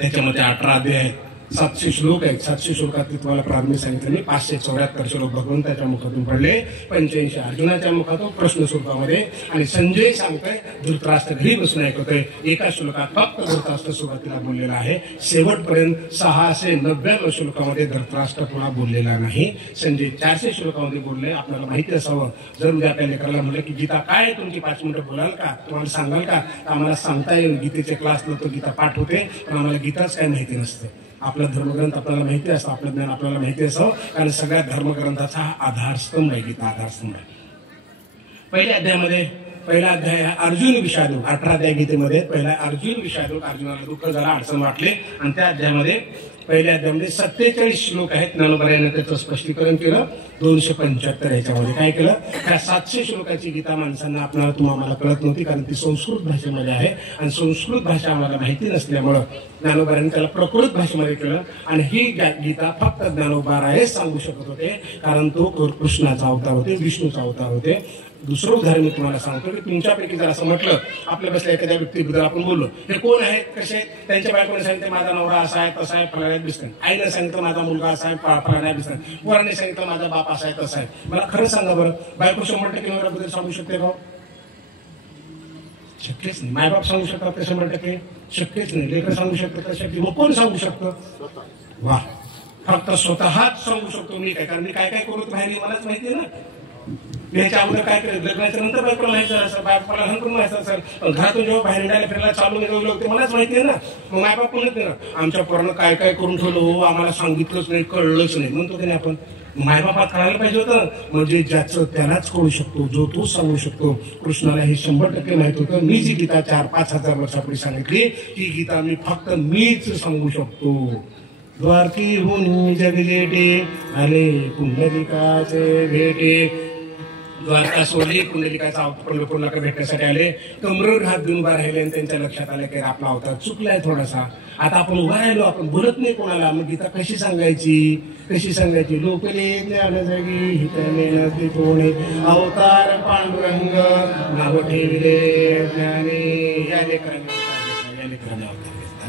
त्याच्यामध्ये 18 अध्याय आहेत. 700 श्लोक आहेत. 700 श्लोकात तुम्हाला प्रारंभी सांगितलं मी 574 श्लोक भगवंताच्या मुखातून पडले, 85 अर्जुनाच्या मुखातून प्रश्न स्वरूपामध्ये, आणि संजय सांगतोय धृतराष्ट्र घरी बसून ऐकतोय. एका श्लोकात फक्त धृतराष्ट्र सुरुवातीला बोललेला आहे. शेवटपर्यंत 699 श्लोकामध्ये धृतराष्ट्र पुन्हा बोललेला नाही. संजय 400 श्लोकामध्ये बोलले. आपल्याला माहिती असावं, जर उद्या आपल्या लेकराला म्हटलं की गीता काय, तुमची 5 मिनिटं बोलाल का, तुम्हाला सांगाल का, आम्हाला सांगता येईल. गीतेचे क्लासला तो गीता पाठ होते, पण आम्हाला गीताच काय माहिती नसते. आपला धर्मग्रंथ आपल्याला माहिती असतो, आपलं ज्ञान आपल्याला माहिती असावं, कारण सगळ्या धर्मग्रंथाचा हा आधारस्तंभ आहे गीता, आधारस्तंभ आहे. पहिल्या अध्यायामध्ये पहिला अध्याय अर्जुन विषादू, 18 अध्याय गीतेमध्ये पहिला अर्जुन विषादू, अर्जुनाला दुःख झाला, अडचण वाटले, आणि त्या अध्यायामध्ये पहिल्या अध्यायामध्ये 47 श्लोक आहेत. ज्ञानोबाने त्याचं स्पष्टीकरण केलं. 275 ह्याच्यामध्ये काय केलं, त्या 700 श्लोकाची गीता माणसांना आपल्याला तुम्हाला कळत नव्हती, कारण ती संस्कृत भाषेमध्ये आहे, आणि संस्कृत भाषा आम्हाला माहिती नसल्यामुळं ज्ञानोबाने त्याला प्रकृत भाषेमध्ये केलं. आणि ही गीता फक्त ज्ञानोबारायच सांगू शकत होते, कारण तो कृष्णाचा अवतार होते, विष्णूचा अवतार होते. दुसरं उदाहरण मी तुम्हाला सांगतो की तुमच्यापैकी जर असं म्हटलं, आपल्या बसल्या एखाद्या व्यक्तीबद्दल आपण बोललो, हे कोण आहेत, कसे आहेत, त्यांच्या बायकोने सांगितलं माझा नवरा असा आहे, तसा आहे, फलाण्यात दिसतं. आईने सांगितलं माझा मुलगा असा आहे, फलाण्यात दिसतं. पोराने सांगितलं माझा बाप असा आहे, तसा आहे. मला खरं सांगा बरं, बायको 100% नवऱ्याबद्दल सांगू शकते का? शक्यच नाही. मायबाप सांगू शकतात ते 100%? शक्यच नाही. लेकर सांगू शकतात का? शक्य. मग कोण सांगू शकतं? वा, फक्त स्वतःच सांगू शकतो मी. काय, कारण मी काय काय करू बाहेर मलाच माहिती आहे ना. याच्या अगोदर काय केलं, लग्नाच्या नंतर बायकोला माहिती असेल, बायकोला नंतर माहिती असेल, पण घरातून जेव्हा बाहेर निघायला फिरायला चालू निघावं ते मलाच माहिती आहे ना. मग मायबाप कोणच नाही ना, आमच्या पोरानं काय काय करून ठेवलं हो, आम्हाला सांगितलंच नाही, कळलंच नाही म्हणतो की नाही आपण. मायबापात कळायला पाहिजे होतं. म्हणजे ज्याचं त्यालाच कळू शकतो, जो तो सांगू शकतो. कृष्णाला हे 100% माहित होतं. मी जी गीता 4-5 हजार वर्षापूर्वी सांगितली, ही गीता मी फक्त मीच सांगू शकतो. द्वारकीहून जग जेटे आले पुंडलिकाचे भेटे. द्वारका सोडली, पुंडलिकाचा पंढरपूरला भेटण्यासाठी आले. कमरेवर हात देऊन उभा राहिले, आणि त्यांच्या लक्षात आलं की आपला अवतार चुकलाय थोडासा. आता आपण उभा राहिलो, आपण बोलत नाही कोणाला, मग गीता कशी सांगायची, कशी सांगायची. लोकले ज्ञान जगी हितने कोणे अवतार पांडुरंग नाव ठेवले ज्ञाने. या लेकरांनी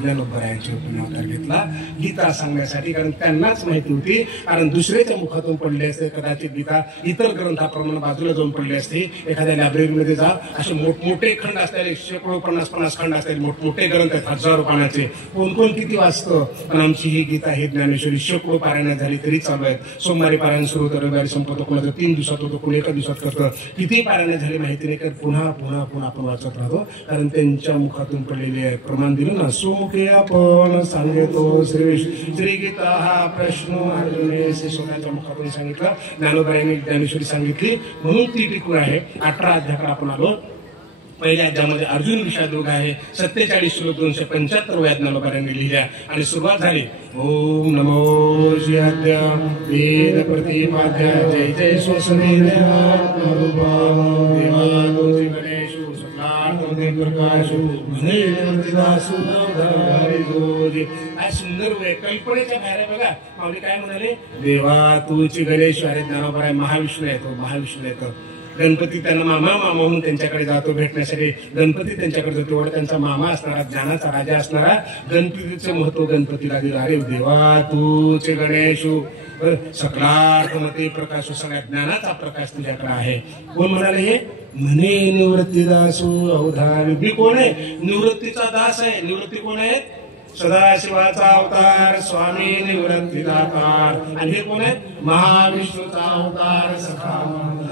अवतार घेतला गीता सांगण्यासाठी, कारण त्यांनाच माहिती होती. कारण दुसऱ्याच्या मुखातून पडले असते कदाचित गीता इतर ग्रंथाप्रमाणे बाजूला जाऊन पडली असते. एखाद्या लायब्ररीमध्ये जा, असे मोठमोठे खंड असतात, शेकडो 50-50 खंड असतात, मोठमोठे ग्रंथ आहेत, हजारो पानाचे. कोण कोण किती वाचतं. पण आमची ही गीता ही ज्ञानेश्वरी शेकडो पारायण झाली तरी चालू आहेत. सोमवारी पारायण सुरू होतं, रविवारी संपतो, कोणाचं 3 दिवसात होतं, कोणी 1 दिवसात करतं. किती पारायण झाली माहिती नाही, कारण पुन्हा पुन्हा पुन्हा आपण वाचत राहतो, कारण त्यांच्या मुखातून पडलेले प्रमाण दिलं ना. सुमुखे आपण सांगतो श्री गीता हा प्रश्न अर्जुने स्वतःच्या मुखातून सांगितलं. ज्ञानोबाईंनी ज्ञानेश्वरी सांगितली, म्हणून ती टिकून आहे. 18 अध्यायाकडे आपण आलो. पहिल्या अध्यायामध्ये अर्जुन विषादयोग आहे. 47 श्लोक 275 ज्ञानोबाईंनी लिहिल्या, आणि सुरुवात झाली ओम नमो श्रीहद्य वेद प्रतिपाद्य जय जय स्वस्वदेव काय सुंदर वे कल्पनेच्या बाहेर बघा. माऊली काय म्हणाले, देवा तूची गणेश अरे ज्ञानोबा महाविष्णू येतो, महाविष्णू येतो. गणपती त्यांना मामा म्हणून त्यांच्याकडे जातो भेटण्यासाठी. गणपती त्यांच्याकडे जातो, एवढा त्यांचा मामा असणारा, ज्ञानाचा राजा असणारा गणपतीचं महत्व गणपतीला दिलं. अरे देवा तूचे गणेशू सकलार्थमते प्रकाश, सगळ्या ज्ञानाचा प्रकाश तुझ्याकडे आहे. कोण म्हणाले हे? म्हणे निवृत्ती दासू अवधान. मी कोण आहे? निवृत्तीचा दास आहे. निवृत्ती कोण आहे? सदाशिवाचा अवतार स्वामी निवृत्तीदातार. आणि हे कोण आहे? महाविष्णूचा अवतार सखा.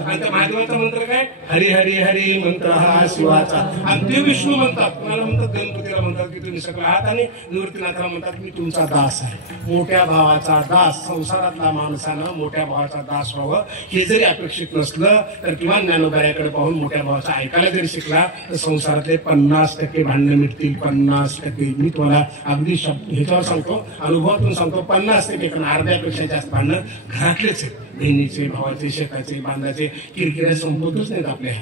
आणि त्या महादेवाचा मंत्र काय? हरी हरी हरी मंत्र हा शिवाचा. आणि ते विष्णू म्हणतात, कोणाला म्हणतात? गणपतीला म्हणतात की तुम्ही सगळं आहात, आणि निवृत्तीनाथाला म्हणतात मी तुमचा दास आहे. मोठ्या भावाचा दास. संसारातला माणसानं मोठ्या भावाचा दास व्हावं हे जरी अपेक्षित नसलं, तर किंवा ज्ञानोबायाकडे पाहून मोठ्या भावाचा ऐकायला जरी शिकला, तर संसारातले 50% भांडणं मिटतील. 50%. मी तुम्हाला अगदी ह्याच्यावर सांगतो, अनुभवातून सांगतो, 50% कारण अर्ध्यापेक्षा जास्त भांडणं घरातलेच आहेत. बहिणीचे, भावाचे, शेताचे, बांधाचे, किरकिऱ्या संपतच नाहीत आपल्या.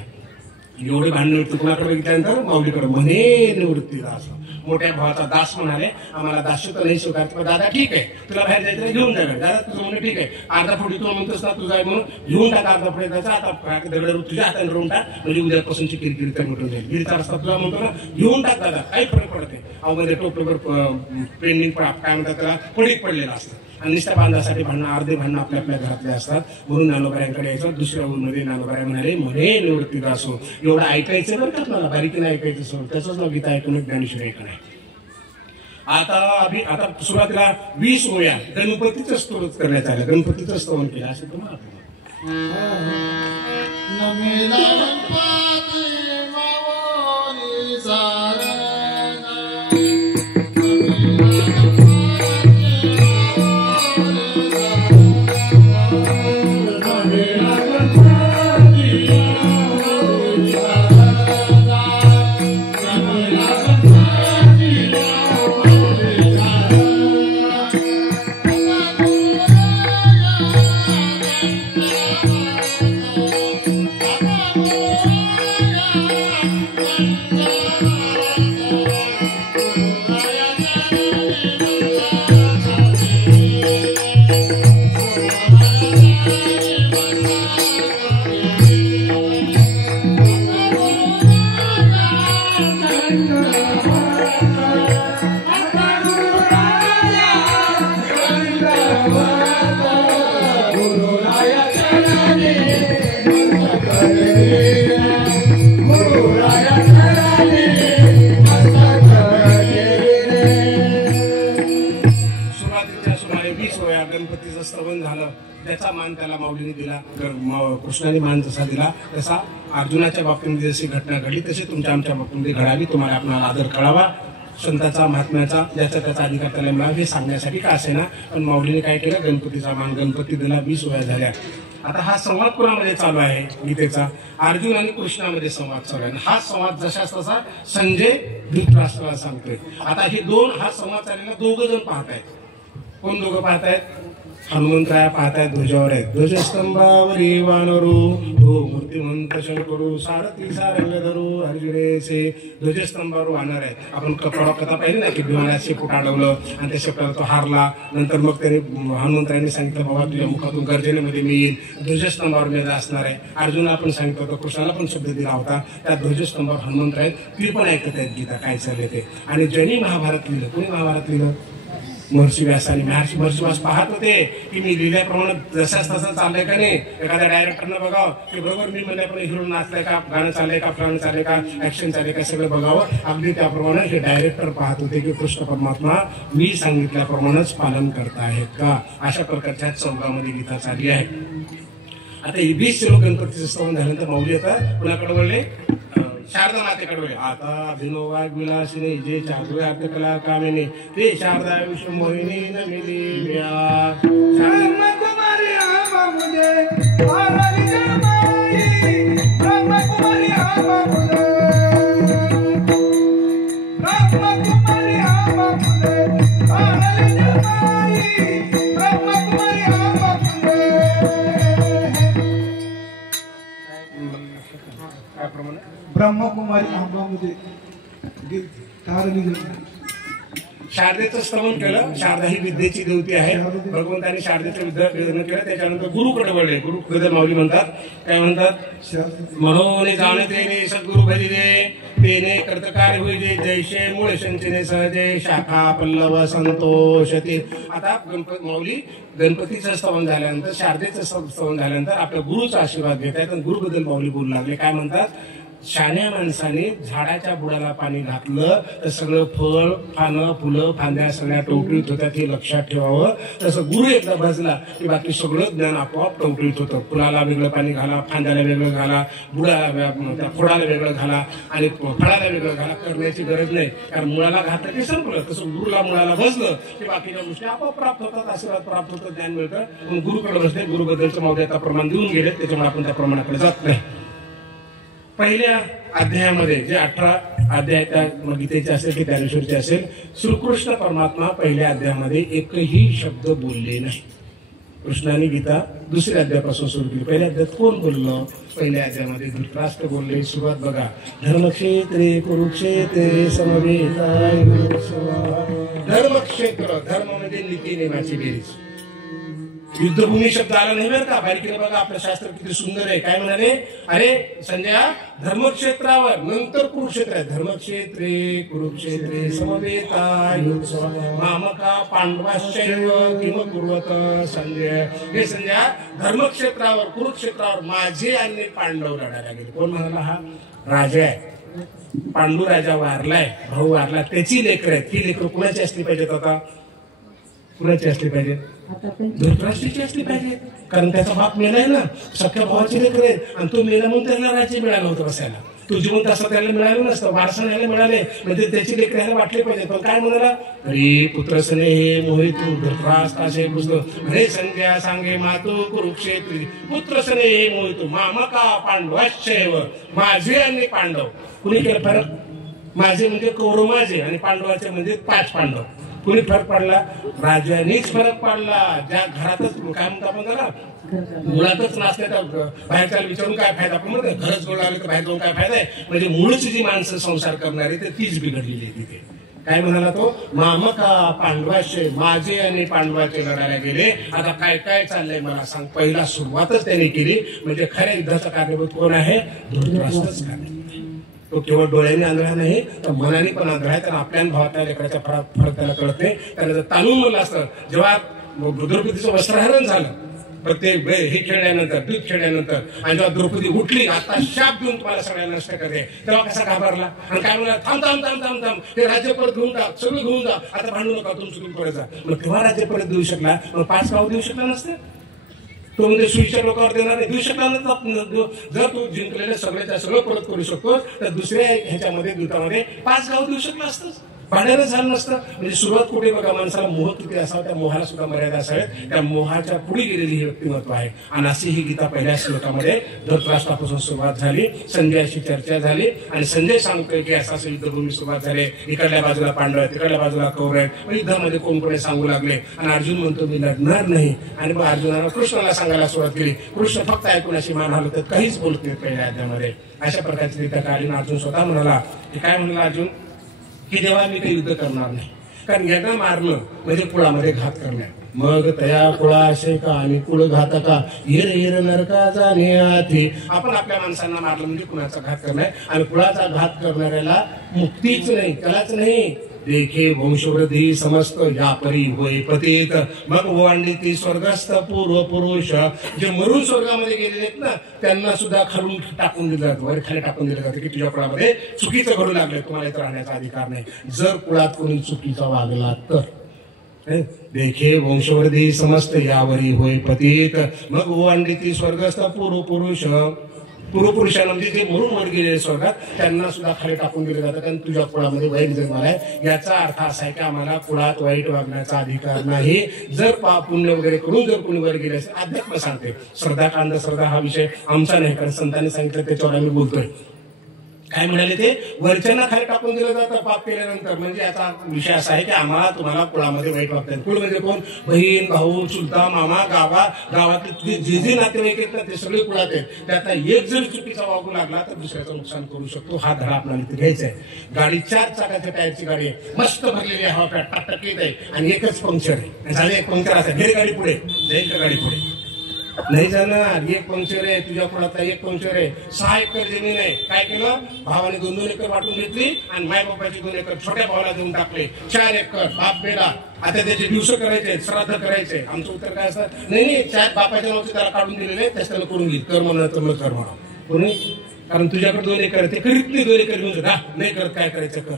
एवढे भांडण कुणाकडे बघितल्यानंतर माऊलीकडे म्हणे निवृत्तीदास. मोठ्या भावाचा दास म्हणाले आम्हाला दास्य तर नाही स्वीकारत. दादा ठीक आहे तुला बाहेर जायचं घेऊन जा. दादा तुझं म्हणणं ठीक आहे, अर्धा फुटी तू म्हणतोस ना तुझा आहे म्हणून घेऊन टाका अर्धा फुटी त्याचा. आता दगड तुझ्या हाताने रोवून टाक म्हणजे उद्यापासूनची किरकिरी तर मिटून जाईल. गिरीचा रस्ता तुला म्हणतो ना घेऊन टाक दादा, काही फरक पडते. अवमध्ये टोपलवर पेंडिंग काय म्हणतात त्याला पडीक पडलेलं असतं आणि निष्ठा बांधासाठी भांडणं अर्धे भांडणं आपल्या आपल्या घरातले असतात. म्हणून ज्ञानोबाऱ्यांकडे यायचं. दुसऱ्या ऊरमध्ये ज्ञानोबाऱ्या म्हणाले म्हणे निवृत्तीदास हो. एवढं ऐकायचं बरं का मला, बारीकीने ऐकायचं सोड. त्याचंच नाव गीता ऐकून ज्ञानेश्वरी ऐकणं आहे. आता सुरुवातीला 20 ओव्या गणपतीचं स्तोत्र करण्यात आलं, गणपतीचं स्तवन केलं असं तुम्हाला त्याचा मान त्याला माऊलीने दिला. कृष्णाने मान जसा दिला तसा अर्जुनाच्या बाबतीमध्ये जशी घटना घडली तशी तुमच्या आमच्या बाबतीमध्ये घडावी. तुम्हाला आपला आदर कळावा, संतांचा महात्म्याचा ज्याचा त्याचा अधिकार त्याला मिळावा हे सांगण्यासाठी का असेना. पण माऊलीने काय केलं, गणपतीचा मान गणपती दिला. 20 ओव्या झाल्या. आता हा संवाद कुणामध्ये चालू आहे गीतेचा, अर्जुन आणि कृष्णामध्ये संवाद चालू आहे. हा संवाद जशाच तसा संजय धृतराष्ट्राला सांगतोय. आता हे दोन हा संवाद चाललेला दोघं जण पाहतायत. कोण दोघं पाहतायत? हनुमंतराया पाहतायत, ध्वजावर आहेत. ध्वजस्तंभावरी वानरू तो मूर्तिमंत शंकरू सारथी सारंग धरू अर्जुनेचे. ध्वजस्तंभावर वानर आहेत. आपण कथा पाहिली ना की भीमाला शेपूट अडवलं आणि त्या शेपटाला तो हारला. नंतर मग त्याने हनुमंतरायांनी सांगितलं बाबा तुझ्या मुखातून गर्जनेमध्ये मी येईल, ध्वजस्तंभावर मी असणार आहे. अर्जुनाला पण सांगितलं होतं, कृष्णाला पण शब्द दिला होता. त्या ध्वजस्तंभावर हनुमंत आहेत. ती पण ऐकत आहेत गीता काय चालले ते. आणि ज्यांनी महाभारत लिहिलं, कोणी महाभारत लिहिलं? महर्षी व्यास. आणि महर्षी व्यास पाहत होते की मी लिहिल्याप्रमाणे जशाच तसं चाललंय का नाही. एखाद्या डायरेक्टरनं बघावं की बरोबर मी म्हणल्याप्रमाणे हिरो नाचलंय का, गाणं चाललंय का, प्राण चाललंय का, ऍक्शन चाललंय का, सगळं बघावं. अगदी त्याप्रमाणे हे डायरेक्टर पाहत होते की कृष्ण परमात्मा मी सांगितल्याप्रमाणेच पालन करतायत का. अशा प्रकारच्या चौघामध्ये गीता चालली आहे. आता 20 श्लोक गणपतीचं स्तवन झाल्यानंतर माऊली आता कुणाकडे वळले? शारदा मातेकडे. आता अभिनव विलासिनी जे चातुर्य अर्धकला कामिनी ते शारदा विष्णू मोहिनी नमिली ब्रह्मकुमारी आंबा मुझे आरती जमाई. ब्रह्मकुमारी आंबा मुझे, ब्रह्मकुमारी आंबा मुझे आरती जमाई. ब्रह्मकुमारी आंबा मुझे काय प्रमाणे ब्रह्मकुमारी आंबामध्ये शारदेचं स्तवन केलं. शारदा ही विद्येची देवती आहे. भगवंतांनी शारदेचं विद्यार्थी केलं. त्याच्यानंतर गुरुकडे वळले. गुरु माऊली म्हणतात, काय म्हणतात? म्हणून जाणते सद्गुरु भजिले तेने कर्तकार होईले जैसे मूळ संचने सहजे शाखा पल्लव संतोषते. आता माऊली गणपतीचं स्तवन झाल्यानंतर शारदेचं स्तवन झाल्यानंतर आपल्या गुरुचा आशीर्वाद घेत आहेत. आणि गुरुबद्दल माऊली बोलू लागले. काय म्हणतात? शाण्या माणसाने झाडाच्या बुडाला पाणी घातलं तर सगळं फळ पानं फुलं फांद्या सगळ्या टवटवीत होत्यात हे लक्षात ठेवावं. तसं गुरु एकदा भाजला की बाकी सगळं ज्ञान आपोआप टवटवीत होतं. फुलाला वेगळं पाणी घाला, फांद्याला वेगळं घाला, बुडाला त्या खोडाला वेगळं घाला आणि फळाला वेगळं घाला. करण्याची गरज नाही, कारण मुळाला घातलं की संपलं. तसं गुरुला मुळाला भजलं की बाकीच्या गोष्टी आपोआप प्राप्त होतात, आशीर्वाद प्राप्त होतं, ज्ञान मिळतं. पण गुरुकडे बसले. गुरुबद्दलचं माऊली आता प्रमाण देऊन गेले, त्याच्यामुळे आपण त्या प्रमाणाकडे जात नाही. पहिल्या अध्यायामध्ये जे 18 अध्याय त्या गीतेचे असेल की ज्ञानेश्वरीचे असेल, श्रीकृष्ण परमात्मा पहिल्या अध्यायामध्ये एकही शब्द बोलले नाही. कृष्णाने गीता दुसऱ्या अध्यायापासून सुरू केली. पहिल्या अध्यायात कोण बोललो? पहिल्या अध्यायामध्ये धृतराष्ट्र बोलले. सुरुवात बघा, धर्मक्षेत्रे कुरुक्षेत्रे समवेतायुत्सवः. धर्मक्षेत्र, धर्म म्हणजे नीती नियमाची बेरीज. युद्धभूमी शब्द आला नाही बरं का, बारीकीने बघा आपलं शास्त्र किती सुंदर आहे. काय म्हणाले? अरे संजया, धर्मक्षेत्रावर, नंतर कुरुक्षेत्र आहे. धर्मक्षेत्रे कुरुक्षेत्रे समवेतायुत्सवः मामका पांडवाश्चैव किम कुर्वत संजय. हे संजया, धर्मक्षेत्रावर कुरुक्षेत्रावर माझे आणि पांडव लढायला गेले. कोण म्हणाला? हा राजा आहे. पांडू राजा वारलाय, भाऊ वारला, त्याची लेकर आहेत. ही लेकर कुणाची असली पाहिजेत? आता कुणाची असली पाहिजेत? धृतराष्ट्राची असली पाहिजे, कारण त्याचा बाप मेलाय ना, सख्या भावाची लेकर आहेत. आणि तो मेला म्हणून त्याला राज्य मिळालं होतं बसायला. तो जिवंत असं त्याला मिळालं नसतं, वारसा न्यायला मिळाले म्हणजे त्याची लेकर ह्याला वाटले पाहिजे. पण काय म्हणाला? अरे पुत्रसने हे मोहितू धृतराष्ट्राचे पुस्तक अरे संजया सांगे मातू कुरुक्षेत्री पुत्रसने हे मोहितू मामका पांडवाश्चैव. माझे आणि पांडव. कुणी केलं फरक? माझे म्हणजे कौरव माझे आणि पांडवाचे म्हणजे 5 पांडव. कुणी फरक पडला? राजानेच फरक पडला. ज्या घरातच काय म्हणतो आपण त्याला, मुळातच नाचले तर बाहेरच्या विचारून काय फायदा? आपण म्हणतो घरच गोळ लागले तर बाहेर जाऊन काय फायदा आहे? म्हणजे मूळची जी माणसं संसार करणारी तर तीच बिघडलेली आहे तिथे. काय म्हणाला तो? मामका पांडवाचे, माझे आणि पांडवाचे लढायला गेले. आता काय काय चाललंय मला सांग. पहिला सुरुवातच त्याने केली म्हणजे खऱ्या युद्धाचा कारणीभूत कोण आहे? धृतराष्ट्रच कारणीभूत. तो केवळ डोळ्याने आंधळा नाही तर मनाने पण आंधळा आहे. तर आपल्या भावातल्या लेकराचा फरक त्याला कळत नाही. त्याला जर ताणून म्हणलं असतं, जेव्हा द्रौपदीचं वस्त्रहरण झालं प्रत्येक हे खेळल्यानंतर, दूध खेळल्यानंतर, आणि जेव्हा द्रौपदी उठली, आता शाप देऊन तुम्हाला सगळ्यांना नष्ट करते, तेव्हा कसा घाबरला आणि काय म्हणला? थांब थांब थांब थांब थांब, हे राज्य परत घेऊन जा, सगळं घेऊन जा, आता भांडू नका, तुम्ही सुरू करायचा. मग तेव्हा राज्य परत देऊ शकला. मग 5 गाव देऊ शकला नसते? तो म्हणजे सुईच्या लोकांवर देणार नाही, देऊ शकला नसता. जर तू जिंकलेलं सगळ्याच्या सगळं परत करू शकतो तर दुसऱ्या ह्याच्यामध्ये दूतामध्ये 5 गाव देऊ शकला असतंच, भांडायला झालं नसतं. म्हणजे सुरुवात कुठे बघा, माणसाला मोह किती असावा, त्या मोहाला सुद्धा मर्यादा असाव्यात. त्या मोहाच्या पुढे गेलेली ही व्यक्तिमत्व आहे. आणि अशी ही गीता पहिल्या श्लोकामध्ये धृतराष्ट्रापासून सुरुवात झाली. संजयाशी चर्चा झाली आणि संजय सांगतोय की असं युद्धभूमी सुरुवात झाली. इकडल्या बाजूला पांडव आहेत, तिकडल्या बाजूला कौरव आहेत. युद्धामध्ये कोण कोणी सांगू लागले आणि अर्जुन म्हणतो मी लढणार नाही. आणि मग अर्जुनाला कृष्णाला सांगायला सुरुवात केली. कृष्ण फक्त ऐकून अशी मान हलवतात, काहीच बोलत नाही पहिल्या अध्यायामध्ये. अशा प्रकारची गीता काढली. अर्जुन स्वतः म्हणाला की काय म्हणाला अर्जुन की देवा मी काही युद्ध करणार नाही, कारण यांना मारणं म्हणजे कुळामध्ये घात करणे. मग तया कुळाशे का आणि कुळ घातका हिर हिर नरका जाणे आधी. आपण आपल्या माणसांना मारलं म्हणजे कुणाचा घात करणार आणि कुळाचा घात करणाऱ्याला मुक्तीच नाही, त्यालाच नाही. देखे वंशवृद्धी समस्त या परी होय पतित मग वांडिती स्वर्गस्थ पूर्व पुरुष. जे मरून स्वर्गामध्ये गेलेले आहेत ना त्यांना सुद्धा खालून टाकून दिलं जातं, वर खाली टाकून दिलं जातं की तुझ्या कुळामध्ये चुकीचं घडू लागलं, तुम्हाला इथं राहण्याचा अधिकार नाही. जर कुळात कोणी चुकीचा वागला तर. देखे वंशवृद्धी समस्त यावरी होय पतित मग वांडिती स्वर्गस्थ पूर्व पुरुष. पूर्वपुरुषांना म्हणजे जे मरून वर गेलेले स्वर्गात त्यांना सुद्धा खाली टाकून दिलं जातं, कारण तुझ्या कुळामध्ये वाईट जन्म आहे. याचा अर्थ असा आहे की आम्हाला कुळात वाईट वागण्याचा अधिकार नाही. जर पाप पुण्य वगैरे करून जर कोणी वर गेले असेल, अध्यात्म सांगते. श्रद्धा का अंधश्रद्धा हा विषय आमचा नाही, कारण संतांनी सांगितलं त्याच्यावर आम्ही बोलतोय. काय म्हणाले ते? वरच्यांना खाली टाकून दिलं जातं पाप केल्यानंतर. म्हणजे याचा विषय असा आहे की आम्हाला तुम्हाला कुळामध्ये वाईट वागतात. कुळ म्हणजे कोण? बहीण, भाऊ, चुलता, मामा, गावातले जे जे नातेवाईक आहेत ना ते सगळे कुळात आहेत. त्यातला एक जर चुकीचा वागू लागला तर दुसऱ्याचं नुकसान करू शकतो. हा धडा आपल्याला इथे घ्यायचा आहे. गाडी 4 चाकाच्या टायरची गाडी आहे, मस्त भरलेली आहे, हवा टाक येत आहे आणि एकच पंक्चर आहे. झाले एक पंक्चर असेल, गेली गाडी पुढे जाईल का? गाडी पुढे नाही जाणार. 1 पंक्चर आहे, तुझ्या कुळातला 1 पंक्चर आहे. 6 एकर जमीन आहे. काय केलं? भावाने 2-2 एकर वाटून घेतली आणि मायबापाची 2 एकर छोट्या भावाला देऊन टाकले. 4 एकर बाप बेडा. आता त्याचे दिवस करायचे, श्राद्ध करायचे. आमचं उत्तर काय असतं? नाही 4 बापाच्या नावाचे त्याला काढून दिलेले त्याच त्याला करून घेईल. कर म्हणा तर मग कर म्हणा कोणी, कारण तुझ्याकडे 2 एकर ते करीत नाही. 2 एकर घेऊन जा, नाही करत काय करायचं कर.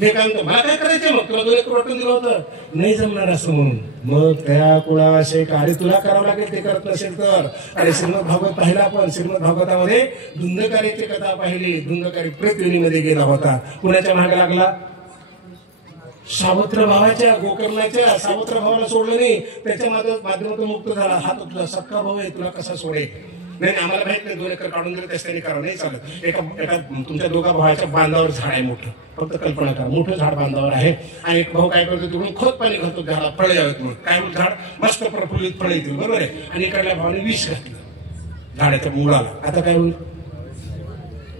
हे काय म्हणतो मला काय करायचं, मग तुला 2 एकर वाटून दिलं होतं, नाही जमणार असं म्हणून. मग त्या कुळावाशे का अरे तुला करावं लागेल ते करत नसेल तर. अरे श्रीमद भागवत पाहिला आपण. श्रीमद भागवतामध्ये धुंदकारीची कथा पाहिली. धुंदकारी प्रतयोनीमध्ये गेला होता. कुणाच्या मागे लागला? सावत्र भावाच्या, गोकर्णाच्या. सावत्र भावाला सोडलं नाही, त्याच्या माध्यमातून मुक्त झाला. हा तो तुझा सक्का भाऊ आहे, तुला कसा सोडे? नाही आम्हाला माहित नाही, 2 एकर काढून दिलं त्याच त्यांनी करा, नाही चालत. एका तुमच्या दोघा भावाच्या बांधावर झाड आहे मोठं, फक्त कल्पना करा, मोठं झाड बांधावर आहे आणि एक भाऊ काय करतो, तिकडून खत पाणी घालतो झाडाला, फळं यावेत म्हणून. काय म्हणून झाड मस्त प्रफुल्लित फळं येतील, बरोबर आहे. आणि इकडल्या भावाने विष घातलं झाडाच्या मुळाला. आता काय होईल?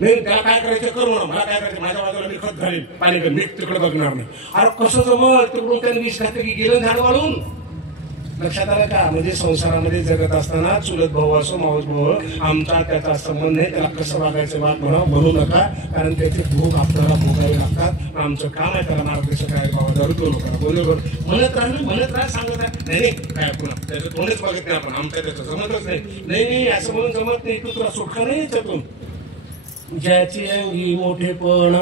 मी त्याला काय करायचं करू ना, मला काय करायचं, माझ्या बाजूला मी खत घालीन, पाणी घालीन, मी तिकडे बघणार नाही. अरे कसं जमल, तिकडून त्याने विष घातलं की गेलं झाड वाळून. लक्षात आलं का? म्हणजे संसारामध्ये जगत असताना चुलत भाऊ असो मावस भाऊ, आमचा त्याचा संबंध नाही, त्याला कसं वागायचं वाद म्हणू नका, कारण त्याचे भोग आपल्याला भोगावे लागतात. आमचं काम आहे त्याला मार्गदर्शन करायला, बाबा दारू तो लोकांना बरोबर म्हणत राहा सांगत आहे. नाही काय पुन्हा त्याचं तोंडच बघत नाही आपण, आमच्या त्याचं जमतच नाही असं म्हणून जमत नाही. तू तुला सुटका नाही याच्यातून. ज्याची अंगी मोठेपण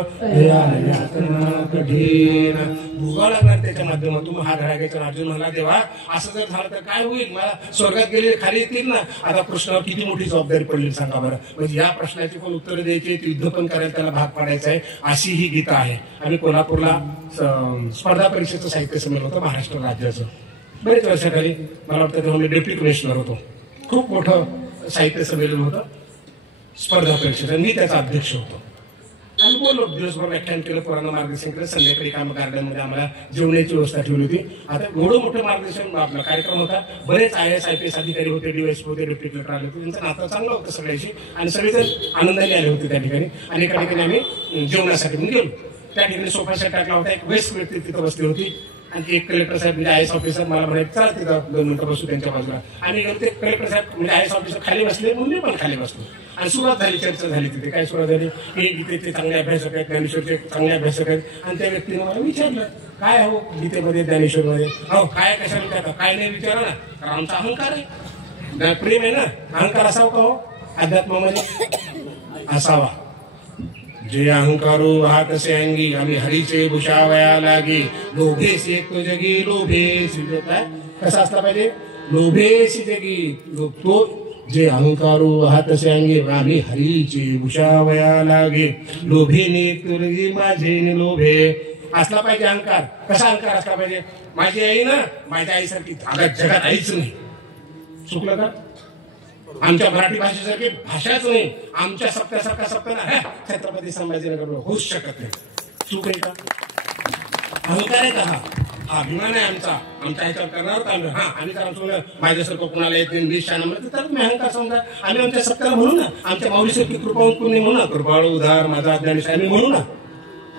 कठीण भोगावं लागणार त्याच्या माध्यमातून. हा धडा घ्यायचा. अर्जुन म्हणला, देवा असं जर झालं तर काय होईल, मला स्वर्गात गेले खाली येतील ना. आता कृष्णावर किती मोठी जबाबदारी पडली सांगा बरं. म्हणजे या प्रश्नाची पण उत्तर द्यायची, युद्ध पण करायला त्याला भाग पाडायचं आहे. अशी ही गीता आहे. आम्ही कोल्हापूरला स्पर्धा परीक्षेचं साहित्य संमेलन होतं महाराष्ट्र राज्याचं, बरेच वर्षाखाली. मला वाटतं तेव्हा मी डेप्युटी कमिशनर होतो. खूप मोठं साहित्य संमेलन होतं स्पर्धा परीक्षेचं, मी त्याचा अध्यक्ष होतो. आम्ही बोललो, दिवसभर व्याख्यान केलं, पुराण मार्गदर्शन केलं, संध्याकाळी काम गार्डनमध्ये आम्हाला जेवणाची व्यवस्था ठेवली होती. आता एवढं मोठं मार्गदर्शन आपला कार्यक्रम होता. बरेच IAS IPS अधिकारी होते, DYSP होते, डेप्युटी कलेक्टर आले होते. त्यांचं नातं चांगलं होतं सगळ्याशी आणि सगळेजण आनंदाने आले होते त्या ठिकाणी. आणि एका ठिकाणी आम्ही जेवणासाठी पण गेलो. त्या ठिकाणी सोफा सेट टाकला होता. एक वेस्ट व्यक्ती तिथं बसली होती आणि एक कलेक्टर साहेब म्हणजे IAS ऑफिसर मला म्हणाले, चला तिथं 2 मिनिटं बसू त्यांच्या बाजूला. आणि ते कलेक्टर साहेब म्हणजे IAS ऑफिसर खाली बसले, म्हणून मी पण खाली बसलो. आणि सुरुवात झाली, चर्चा झाली. तिथे काय सुरुवात झाली की गीतेचे चांगले अभ्यासक आहेत, ज्ञानेश्वरचे चांगले अभ्यासक आहेत. आणि त्या व्यक्तीने मला विचारलं, काय हो गीतेमध्ये ज्ञानेश्वरमध्ये हो काय कशा विचारता, काय नाही विचारा ना, कारण आमचा अहंकार आहे, प्रेम आहे ना. अहंकार असावा का हो अध्यात्मामध्ये? असावा. जे अहंकारो वाहत असे अंगी, आम्ही हरीचे भूषावया लागी, लोभेसी तो जगी लोभेसी. काय कसा असला पाहिजे? लोभेसी जगी. तो जे अहंकारो वाहत असे अंगी, आम्ही हरीचे भूषावया लागे, लोभेने तुलगी माझे लोभे. असला पाहिजे अहंकार. कसा अहंकार असला पाहिजे? माझी आई ना, माझ्या आईसारखी जगात आईच नाही. चुकलं का? आमच्या मराठी भाषेसारखी भाषाच नाही. आमच्या सप्त्यासारखा सप्त्या ना छत्रपती संभाजीनगर होऊच शकत नाही. चूक आहे का? अहंकार आहे का? हा अभिमान आहे आमचा. आमच्या ह्याच्यावर करणार आम्ही. आम्ही तर आमचं माझ्यासारखं कोणाला येत नाही 20 शाळांमध्ये, तर तुम्ही अहंकार समजा. आम्ही आमच्या सप्त्याला म्हणू ना, आमच्या माऊलीसारखी कृपावंत म्हणू ना, कृपाळू उधार माझा ज्ञानेश आम्ही म्हणू ना.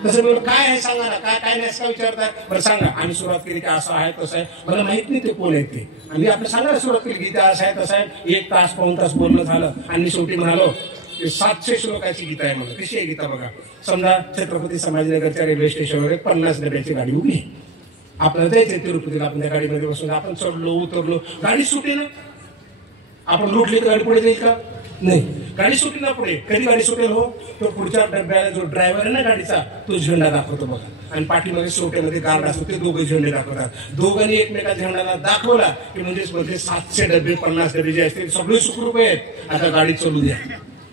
तसं मी काय आहे सांगा ना, काय नाही असं विचारताय. बरं सांगा. आम्ही सुरुवात केली की असं आहे तसं आहे, मला माहित नाही ते कोण आहेत ते. आम्ही आपलं सांगायला सुरुवात केली, गीता असं आहे तसं आहे. 1 तास 1 तास बोलणं झालं आणि शेवटी म्हणालो 700 श्लोकाची गीता आहे. म्हणलं कशी आहे गीता बघा. समजा छत्रपती संभाजीनगरच्या रेल्वे स्टेशनवर 50 डब्याची गाडी उभी. आपल्याला जायचं तिरुपतीला, आपण त्या गाडीमध्ये बसून आपण चढलो उतरलो, गाडी सुटे ना. आपण लुटली तर गाडी पुढे जाईल का? नाही, गाडी सुटेल ना पुढे. कधी गाडी सुटेल हो? तो पुढच्या डब्याला जो ड्रायव्हर आहे ना गाडीचा, तो झेंडा दाखवतो बघा. आणि पाठीमध्ये सोट्यामध्ये गार्ड असतो, ते दोघे झेंडे दाखवतात. दोघांनी एकमेका झेंडाला दाखवला की म्हणजे 700 डबे 50 डबे जे असतील सगळे सुखरूप आहेत. आता गाडी चालू द्या.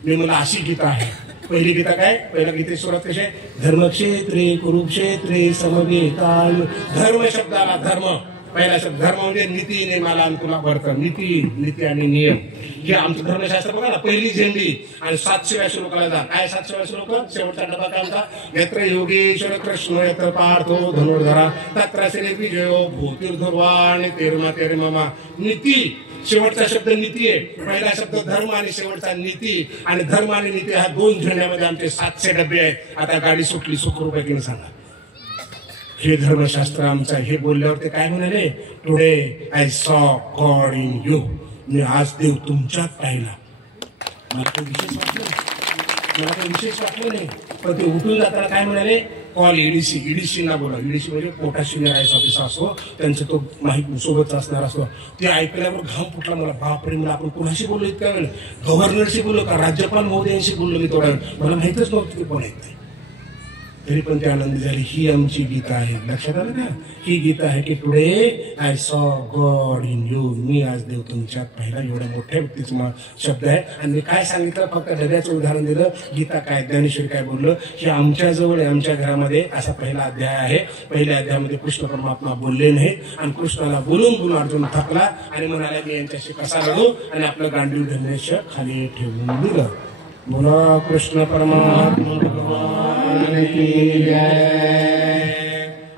मी मला अशी गीता आहे. पहिली गीता काय? पहिल्या गीतेची सुरुवात कशी आहे? धर्मक्षेत्रे कुरुक्षेत्रे समवेतान. धर्म शब्दाला धर्म पहिला शब्द. धर्म म्हणजे नीती नियमाला अनुकूल वर्तन. नीती आणि नियम हे आमचं धर्मशास्त्र बघा ना. पहिली झेंडी आणि 700व्या श्लोकाला जा. काय 700व्या श्लोक? शेवटचा डबा काय होता? यत्र योगेश्वर कृष्ण यत्र पार्थो धनुर्धरा तत्र श्री विजयो भूतिर्ध्रुवाणि तेर्मा तेर्ममा. नीती शेवटचा शब्द नीती आहे. पहिला शब्द धर्म आणि शेवटचा नीती. आणि धर्म आणि नीती ह्या 2 झेंड्यामध्ये आमचे 700 डबे आहेत. आता गाडी सुटली सुखरूप आहे की नाही सांगा. हे धर्मशास्त्र आमचं आहे. हे बोलल्यावर ते काय म्हणाले? Today I saw God in you. मी आज देव तुमच्यात पाहिला. मला काही विशेष वाटलं नाही. पण ते उठून जाताना काय म्हणाले? कॉल EDC ना बोला. EDC म्हणजे मोठा सिनियर IAS ऑफिसर असतो, त्यांचं तो माहिती सोबतचा असणार असतो. ते ऐकल्यावर घाम फुटला मला. बापरे, मला आपण कोणाशी बोललो इतका वेळ? गव्हर्नरशी बोललो का राज्यपाल महोदयांशी बोललो मी थोडा वेळ. मला माहितच नव्हतं ते कोण आहेत. तरी पण ते आनंदी झाली. ही आमची गीता आहे. लक्षात आलं का? ही गीता आहे की today I saw God in you. मी आज देव तुमच्यात पाहिला. एवढ्या मोठ्या व्यक्तीचा शब्द आहे. आणि मी काय सांगितलं? फक्त डब्याचं उदाहरण दिलं. गीता काय, ज्ञानेश्वर काय बोललं हे आमच्या जवळ आहे, आमच्या घरामध्ये. असा पहिला अध्याय आहे. पहिल्या अध्यायामध्ये कृष्ण परमात्मा बोलले नाही आणि कृष्णाला बोलून अर्जुन थकला आणि म्हणाला मी यांच्याशी कसा लढू, आणि आपलं गांडीव धन्यश खाली ठेवून दिलं. बोला कृष्ण परमात्मा भगवान. भगवान की जय.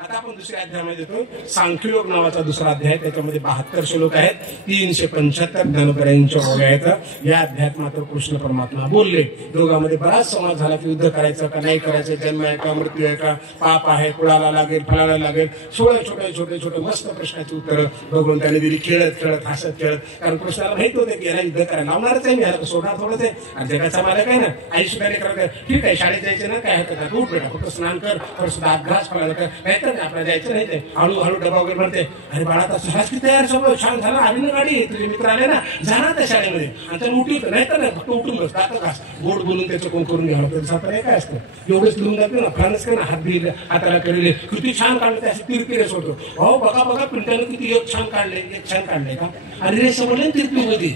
आता आपण दुसऱ्या अध्यायामध्ये येतो. सांख्ययोग नावाचा दुसरा अध्याय. त्याच्यामध्ये 72 श्लोक आहेत. 375 ज्ञानोबरायांच्या ओव्या आहेत. या अध्यायात मात्र कृष्ण परमात्मा बोलले. दोघांमध्ये बराच संवाद झाला की युद्ध करायचं का नाही करायचं, जन्म आहे का मृत्यू आहे का, पाप आहे, कुळाला लागेल, फळाला लागेल, छोटे छोटे मस्त प्रश्नाची उत्तरं भगवंताने दिली, खेळत खेळत हसत खेळत. कारण कृष्णाला माहित होते की याला युद्ध करायला लावणारच आहे, मी याला सोडणार थोडंच आहे. आणि जगाचा मालक आहे ना, आई सुद्धा करायला ठीक आहे, शाळेत जायचे ना, काय हरकत नाही, उठ बेटा, फक्त स्नान कर, थोडं घास फळाला कर, नाहीतर आपल्याला जायचं नाही. ते हळूहळू डबा वगैरे भरते. अरे बाळा तर सहज की तयार, सगळं छान झालं, आली ना गाडी, तुझे मित्र आले ना, जाणार त्या शाळेमध्ये आणि त्याला उठवतं, नाहीतर नाही, फक्त उठून बस, आता घास गोड बोलून त्याचं कोण करून घ्यावं. तर सातारा काय असतं, एवढंच लिहून जाते ना, फळानच काय ना, हात दिले हाताला केलेले किती छान काढले, ते असे तिरपिरे सोडतो. हो बघा पिंट्यानं किती एक छान काढले का, आणि रे समजले तिरपीमध्ये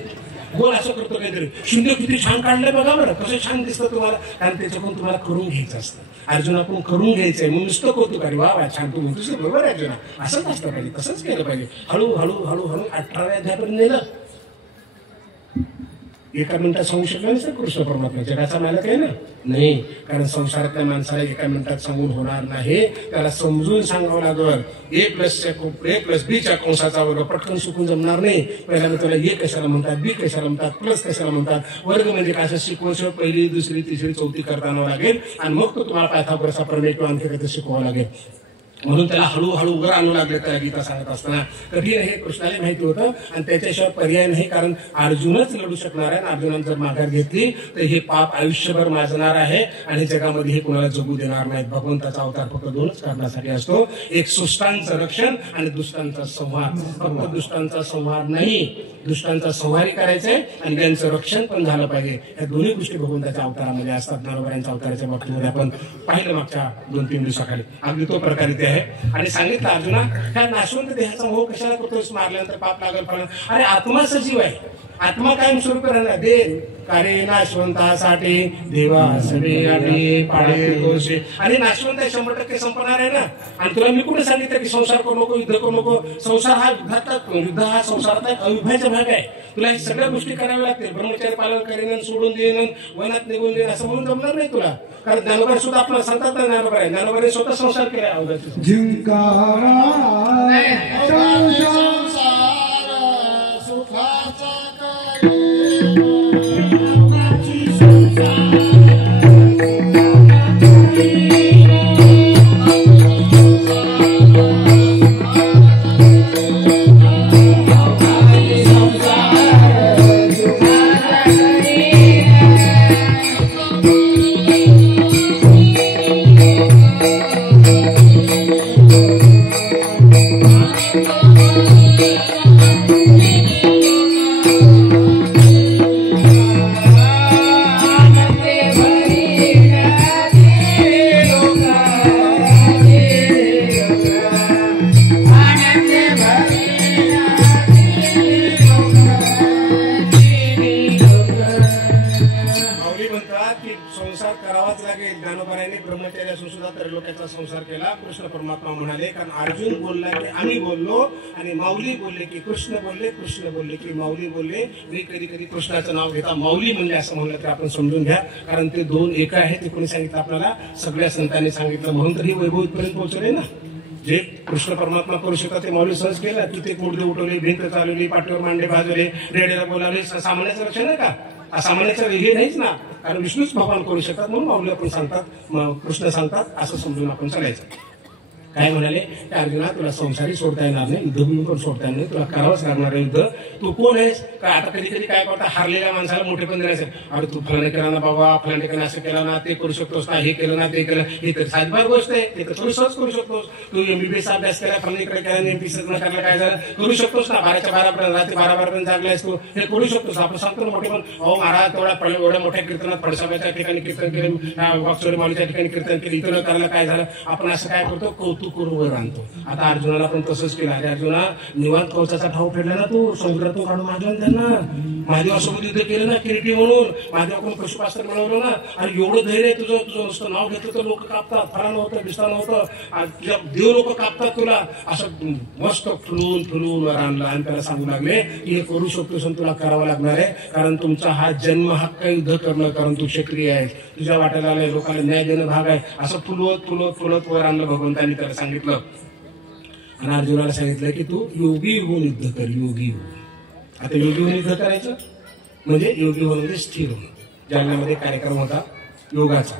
गोल असं करतो काहीतरी, शून्य किती छान काढलंय बघा बरं, कसं छान दिसतं तुम्हाला. कारण त्याच्याकडून तुम्हाला करून घ्यायचं असतं. अर्जुनाकडून करून घ्यायचंय म्हणून नुसतं कौतुक अरे वा छान तू म्हणतोस बरोबर आहे अर्जुना, असंच असतं पाहिजे, तसंच केलं पाहिजे. हळूहळू 18व्या अध्यायापर्यंत नेलं. एका मिनिटात सांगू शकला नाही सर कृष्ण परमात्मा, जगाचा मालक आहे ना, नाही. कारण संसारातल्या माणसाला एका मिनिटात सांगून होणार नाही, त्याला समजून सांगावं लागल. A+B कंसाचा वर्ग पटकन सुकून जमणार नाही. पहिल्यांदा तुला ए कशाला म्हणतात, बी कशाला म्हणतात, प्लस कशाला म्हणतात, वर्ग म्हणजे काय, असं शिकवायचं पहिली दुसरी तिसरी चौथी करताना लागेल. आणि मग तो तुम्हाला पायथागोरसचा प्रमेय किंवा आणखी काही शिकवावं लागेल. म्हणून त्याला हळूहळू उघड आणू लागले त्या गीता सांगत असताना. कठीण हे कृष्णाला माहिती होतं आणि त्याच्याशिवाय पर्याय नाही. कारण अर्जुनच लढू शकणार आहे. अर्जुनाने जर माघार घेतली तर हे पाप आयुष्यभर माजणार आहे आणि जगामध्ये हे कोणाला जगू देणार नाहीत. भगवंताचा अवतार फक्त दोनच कारणासाठी असतो, एक सुष्टांचं रक्षण आणि दुष्टांचा संहार. फक्त दुष्टांचा संहार नाही, दुष्टांचा संहारही करायचंय आणि त्यांचं रक्षण पण झालं पाहिजे. या दोन्ही गोष्टी भगवंताच्या अवतारामध्ये असतात. ज्ञानोबरायांच्या अवताराच्या बाबतीमध्ये आपण पाहिलं मागच्या 2-3 दिवसाखाली, अगदी तो प्रकार इथे आहे. आणि सांगितलं अर्जुना, ह्या नाशवंत देहाचा मोह कशाला करतोस, मारल्यानंतर पाप लागल फळ. अरे आत्मा सजीव आहे, आत्मा कायम स्वरूप राहणार. देव कार्य नाशवंतासाठी देवा सगळे आधी पाडे दोषे. आणि नाशवंत 100% संपणार आहे ना. आणि तुला मी कुठे सांगितलं की संसार करू नको, युद्ध करू नको. संसार हा युद्ध हा संसाराचा एक अविभाज्य भाग आहे. तुला हे सगळ्या गोष्टी कराव्या लागतील. ब्रह्मचार्य पालन करेन, सोडून देईन, वनात निघून देईन असं म्हणून जमणार नाही तुला. कारण ज्ञानोबा सुद्धा आपल्याला सांगतात ना, ज्ञानोबा आहे, ज्ञानोबाने स्वतः संसार केला अवघाचा. जिंकारा संसार केला. कृष्ण परमात्मा म्हणाले, कारण अर्जुन बोलला की आम्ही बोललो आणि माऊली बोलले की कृष्ण बोलले, कृष्ण बोलले की माऊली बोलले. मी कधी कधी कृष्णाचं नाव घेता माऊली म्हणले असं म्हणलं तर आपण समजून घ्या. कारण ते दोन एक आहे. ते कोणी सांगितलं आपल्याला, सगळ्या संतांनी सांगितलं. म्हणून तर ही वैभव इथपर्यंत पोहोचले ना. जे कृष्ण परमात्मा करू शकतात ते माऊली सहज केलं. किती गुडघे उठवले, भिंत चालवली, पाठीवर मांडे भाजवले, रेड्याला बोलावले. सामान्याचं लक्ष नाही का, सामान्याचं हे नाहीच ना. कारण विष्णूच भगवान करू शकतात म्हणून माऊली आपण सांगतात, कृष्ण सांगतात असं समजून आपण चालायचं. काय म्हणाले, अर्जुना तुला संसारी सोडता येणार नाही, युद्ध पण सोडता येणार नाही, तुला करावंच लागणार आहे युद्ध. तू कोण आहेस का. आता कधी कधी काय करता, हारलेल्या माणसाला मोठे पण द्यायचं. अरे तू फलाने केला ना बाबा, फलाने असं केलं ना, ते करू शकतोस ना, हे केलं ना, ते केलं. हे तर सातबार गोष्ट आहे, ते तर थोडी सहज करू शकतोस. तू MBBS अभ्यास केला, फलानेकडे केला, MPSC न करायला काय झालं, करू शकतोस ना. 12च्या 12 रात्री 12 जागलायस तू, हे करू शकतोस. आपण सांगतो ना मोठे पण, अहो महाराज तेवढा एवढ्या मोठ्या कीर्तनात फडसाब्याच्या ठिकाणी कीर्तन केलं, वाकचोरी माऊलीच्या ठिकाणी कीर्तन केलं, इथं न करायला काय झालं. आपण असं काय करतो, कौतुक कौतुक करून वर आणतो. आता अर्जुनाला पण तसंच केलं. अरे अर्जुना, निवांत कवचाचा ठाव फेडला ना तू, समुद्रातून काढून मारला त्यांना, महादेवासोबत युद्ध केलं ना किरीटी म्हणून, महादेवाकडून पशुपास्त्र मिळवलं ना. आणि एवढं धैर्य आहे तुझं, तुझं नुसतं नाव घेतलं तर लोक कापतात, फळा नव्हतं बिस्ता नव्हतं, देव लोक कापतात तुला. असं मस्त फुलून फुलून वर आणलं आणि त्याला सांगू लागले की हे करू शकतोस आणि तुला करावं लागणार आहे, कारण तुमचा हा जन्म हक्क युद्ध करणं, कारण तू क्षत्रिय आहेस, तुझ्या वाट्याला आलाय, लोकांना न्याय देणं भाग आहे. असं फुलवत फुलवत फुलवत वर आणलं भगवंतांनी त्याला सांगितलं. आणि अर्जुनाला सांगितलं की तू योगी होऊन युद्ध कर, योगी होऊन. आता योगी होऊन युद्ध करायचं म्हणजे योगी होणं म्हणजे स्थिर होणं. जालन्यामध्ये कार्यक्रम होता योगाचा,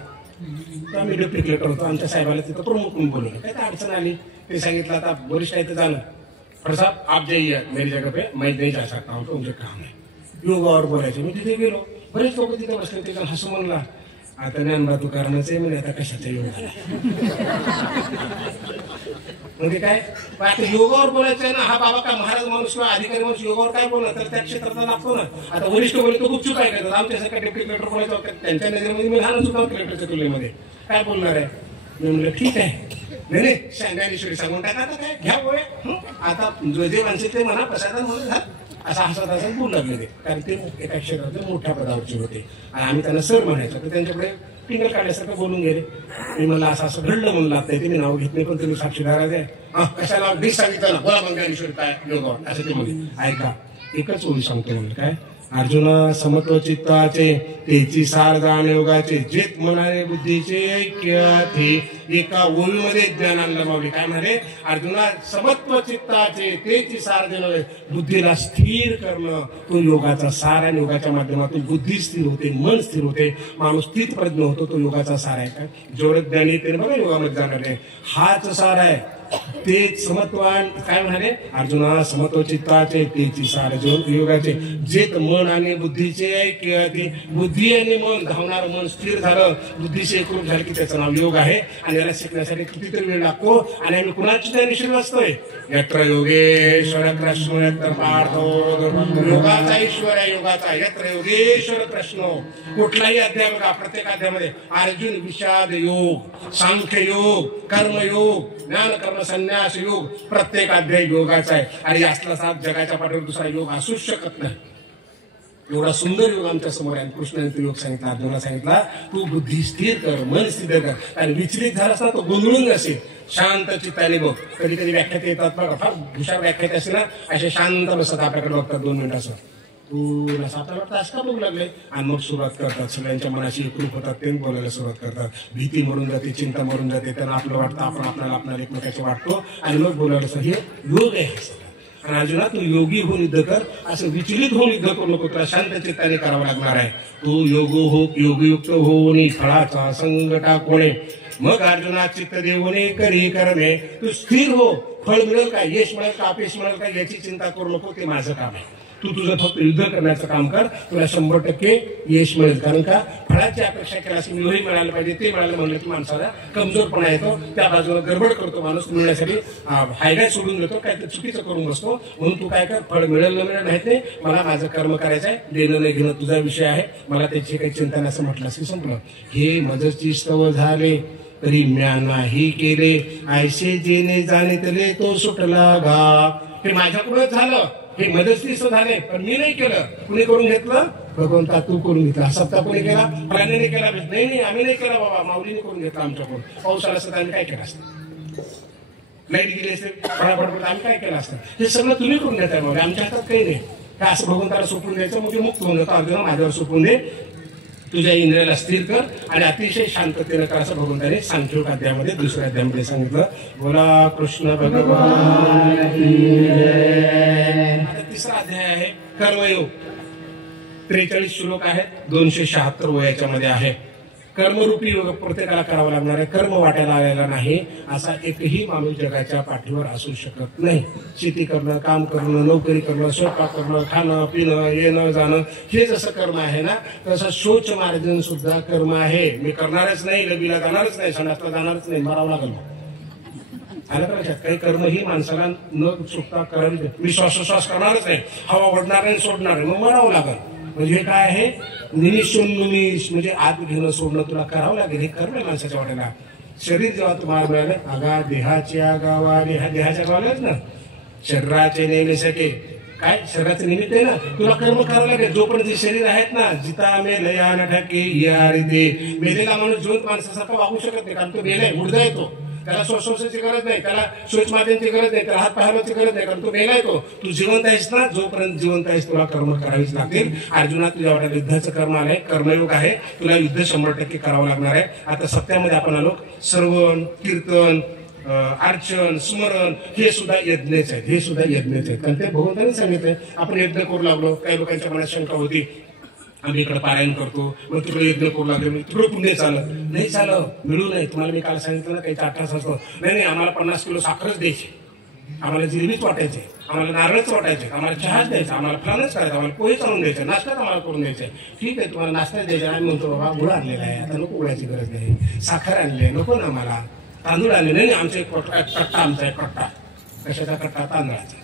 तर आम्ही डेप्युटी कलेक्टर होतो, आमच्या साहेबाला तिथं प्रमुख म्हणून बोलवलं. काय अडचण आली ते सांगितलं, आता वरिष्ठ आहे तर झालं, साहब आप जाइए मेरी जगह पे, मैं नहीं जा सकता हूँ, तो मुझे काम है. योगावर बोलायचं. मी तिथे गेलो, बरेच लोक तिथे बसले, ते हसू म्हणला, आता ज्ञानबा तू कारणच आहे म्हणजे आता कशाचा योग म्हणजे काय. आता योगावर बोलायचं आहे ना, हा बाबा काय महाराज माणूस किंवा अधिकारी माणूस योगावर काय बोलणार, तर त्या क्षेत्राचा लागतो ना. आता वरिष्ठ बोलले तो गुपचूप काय करतात, आमच्यासारख्या डेप्युटी कलेक्टर बोलायचं, त्यांच्या नजरेमध्ये मी लहानच होतो कलेक्टरच्या तुलनेमध्ये, काय बोलणार आहे. मी म्हणलं ठीक आहे, नाही ज्ञानेश्वरी सांगून टाका, आता काय घ्या गोळ्या, आता जे माणसे ते म्हणा प्रसादान म्हणून घाल, असं हसत हसत बोलू लागले ते, कारण ते एका क्षेत्रात मोठ्या पदावरचे होते आणि आम्ही त्यांना सर म्हणायचो. तर त्यांच्याकडे टिंगल काढल्यासारखं बोलून गेले. मी मला असं घडलं म्हणून लागतंय, ते मी नाव घेत नाही, पण तुम्ही साक्षीदार आहे. कशाला मी सांगितलं ना, बोला मग ज्ञानेश्वरी काय योगावर, असं ते म्हणले. ऐका, एकच ओळी सांगतो म्हणलं, काय अर्जुना, समत्व चित्ताचे तेची सार जाण योगाचे, जेत मनाने बुद्धीचे ऐक्य थे. एका ओळीमध्ये ज्ञान आणलं माऊली. काय म्हणे, अर्जुना समत्व चित्ताचे तेची सार देणं, बुद्धीला स्थिर करणं, तो योगाचा सार आहे. योगाच्या माध्यमातून बुद्धी स्थिर होते, मन स्थिर होते, माणूस स्थित प्रज्ञ होतो, तो योगाचा सार आहे. काय जेवढं ज्ञानी ते बघा योगामध्ये जाणार आहे, हाच सार आहे. ते समत्वान काय म्हणाले, अर्जुना समत्व चित्ताचे तेची सार योगाचे, जेत मन आणि बुद्धीचे ऐक्य थे. बुद्धी आणि मन, धावणारं मन स्थिर झालं, बुद्धीचे एकरूप झालं की त्याचं नाव योग आहे. आणि याला शिकण्यासाठी कितीतरी वेळ लागतो. आणि आम्ही कुणाची ज्ञानेश्वरी वाचतोय, यत्र योगेश्वर कृष्ण यत्र पार्थो, योगाचा ईश्वर आहे, योगाचा. यत्र योगेश्वर कृष्ण, कुठलाही अध्याय बघा, प्रत्येक अध्यायामध्ये अर्जुन विषाद योग, सांख्य योग, कर्मयोग, ज्ञान कर्म संन्यास योग, प्रत्येक अध्याय योगाचा आहे. आणि असला साथ जगाच्या पाठीवर दुसरा योग असूच शकत नाही. एवढा सुंदर योग आमच्या समोर आहे. कृष्णाने तो योग सांगितला, अर्जुनाला सांगितला, तू बुद्धी स्थिर कर, मन स्थिर कर. आणि विचलित झाला असता तो गोंधळून असेल, शांत चित्ताने बघ. कधी कधी व्याख्यात येतात बघा, फार हुशार व्याख्यात असेल ना, असे शांत बसतात, आपल्याकडे बघतात 2 मिनिट असं, तू असं आपल्याला वाटतं असं का बघू लागले. आणि मग सुरुवात करतात, सगळ्यांच्या मनाशी एकरूप होतात, ते बोलायला सुरुवात करतात. भीती मरून जाते, चिंता मरून जाते, त्यांना आपलं वाटतं, आपण आपल्याला एकमेकाचे वाटतो आणि मग बोलायला. हे योग आहे. आणि अर्जुना, तू योगी होऊन युद्ध कर, असं विचलित होऊन युद्ध करू नको, तुला शांत चित्ताने करावं लागणार आहे. तू योगयुक्त होऊन फळाचा संग टाकोणे, मग अर्जुना चित्त देऊने करी करणे. तू स्थिर हो, फळ मिळेल का, यश मिळेल का, अपयश मिळेल का, याची चिंता करू नको, ते माझं काम आहे. तू तुझं फक्त युद्ध करण्याचं काम कर, तुला 100% यश मिळेल. कारण का, फळाची अपेक्षा केल्यास मिळही मिळायला पाहिजे, ते मिळायला म्हणलं की माणसाला कमजोरपणा येतो, त्या बाजूला गडबड करतो माणूस, मिळण्यासाठी हायगाय सोडून देतो, काय चुकीचं करून बसतो. म्हणून तू काय कर, फळ मिळेल न मिळेल माहित नाही, मला माझं कर्म करायचं आहे, देणं नाही घेणं तुझा विषय आहे, मला त्याची काही चिंता नाही, असं म्हटलं की संपलं. हे मजची स्तव झाले तरी म्या नाही केले, ऐसे जेने जाणितले तो सुटला घा. हे माझ्याकडूनच झालं, हे मदतनीस झाले, पण मी नाही केलं. कुणी करून घेतलं, भगवंता तू करून घेतला. सत्ता कोणी केला, प्राण्याने केला. नाही आम्ही नाही केला बाबा, माऊलीने करून घेतला आमच्याकडून. पाऊस आला असता आम्ही काय केलं असतं, लाईट गेली असते फटाफट आम्ही काय केलं असतं. हे सगळं तुम्ही करून घेताय बाबा, आमच्या हातात काही नाही. काय असं भगवंताला सोपून द्यायचं, मग ते मुक्त होऊन जातो. अर्जुना, माझ्यावर सोपून दे, तुझ्या इंद्रियाला स्थिर कर आणि अतिशय शांततेनं कर, असं भगवंताने सांख्योग अध्यायामध्ये 2ऱ्या अध्यायामध्ये सांगितलं. बोला कृष्ण भगवान. आता 3रा अध्याय आहे कर्मयोग. 43 श्लोक आहेत, 276 वयाच्या मध्ये आहे. कर्मरूपी योग प्रत्येकाला करावा लागणार आहे. कर्म वाट्याला आलेला नाही असा एकही माणूस जगाच्या पाठीवर असू शकत नाही. शेती करणं, काम करणं, नोकरी करणं, स्वयंपाक करणं, खाणं पिणं, येणं जाणं, हे जसं कर्म आहे ना, तसं शौच मार्जन सुद्धा कर्म आहे. मी करणारच नाही, नदीला जाणारच नाही, संडासला जाणारच नाही, मरावं लागलं. आलं का लक्षात? काही कर्म ही माणसाला न चुकता करायला. मी श्वासोश्वास करणारच नाही, हवा ओढणार नाही, सोडणार नाही, मग मरावं लागल. म्हणजे काय आहे, निमिषोन्निमिष म्हणजे आत घेणं सोडणं तुला करावं लागेल. हे कर्म आहे माणसाच्या वाट्याला. शरीर जेव्हा तुम्हाला मिळालं, आगा देहाच्या गावाने, ह्या देहाच्या गावालाच ना शरीराचे नेहमीसाठी काय शरीराचं निमित्त आहे ना, तुला कर्म करावं लागेल. जोपर्यंत शरीर आहेत ना, जिता मेलया न ठाके या रे मेलेला माणूस जिवंत माणसासारखा वागू शकत नाही, कारण तो मेलाय, मुर्दा येतो. त्याला श्वासोश्वासाची गरज नाही, त्याला श्वास माध्यमाची गरज नाही, त्याला हात पाहायची गरज नाही, कारण तो मेलाय. तू जिवंत आहेस ना, जोपर्यंत जिवंत आहेस तुला कर्म करावीच लागतील. अर्जुना, तुझ्या वाट्यात युद्धाचं कर्म आलंय, कर्मयोग आहे, तुला युद्ध 100% करावं लागणार आहे. आता सत्यामध्ये आपण आलो. श्रवण, कीर्तन, अर्चन, स्मरण हे सुद्धा यज्ञच आहेत, हे सुद्धा यज्ञच आहेत. कारण ते भगवंतांनी सांगितलंय. आपण यज्ञ करू लागलो. काही लोकांच्या मनात शंका होती, आम्ही इकडे पारायण करतो, मग तिकडे यज्ञ करू लागले, तिकडे पुण्य चालत नाही. चालत मिळू नये. तुम्हाला मी काल सांगितलं ना, काही 8 तास असतो. नाही, आम्हाला 50 किलो साखरच द्यायची, आम्हाला जिलेबीच वाटायचे, आम्हाला नारळच वाटायचे, आम्हाला चहाच द्यायचा, आम्हाला फळच करायचं, आम्हाला पोहे चालून द्यायचे, नाश्ताच आम्हाला करून द्यायचे. ठीक आहे, तुम्हाला नाश्ताच द्यायचा. आम्ही म्हणतो बाबा गुळ आणलेला आहे, आता नको गुळाची गरज नाही. साखर आणली आहे, नको ना मला. तांदूळ आणले नाही, आमचा एक कट्टा, आमचा एक कट्टा. कशाचा कट्टा? तांदळाचा.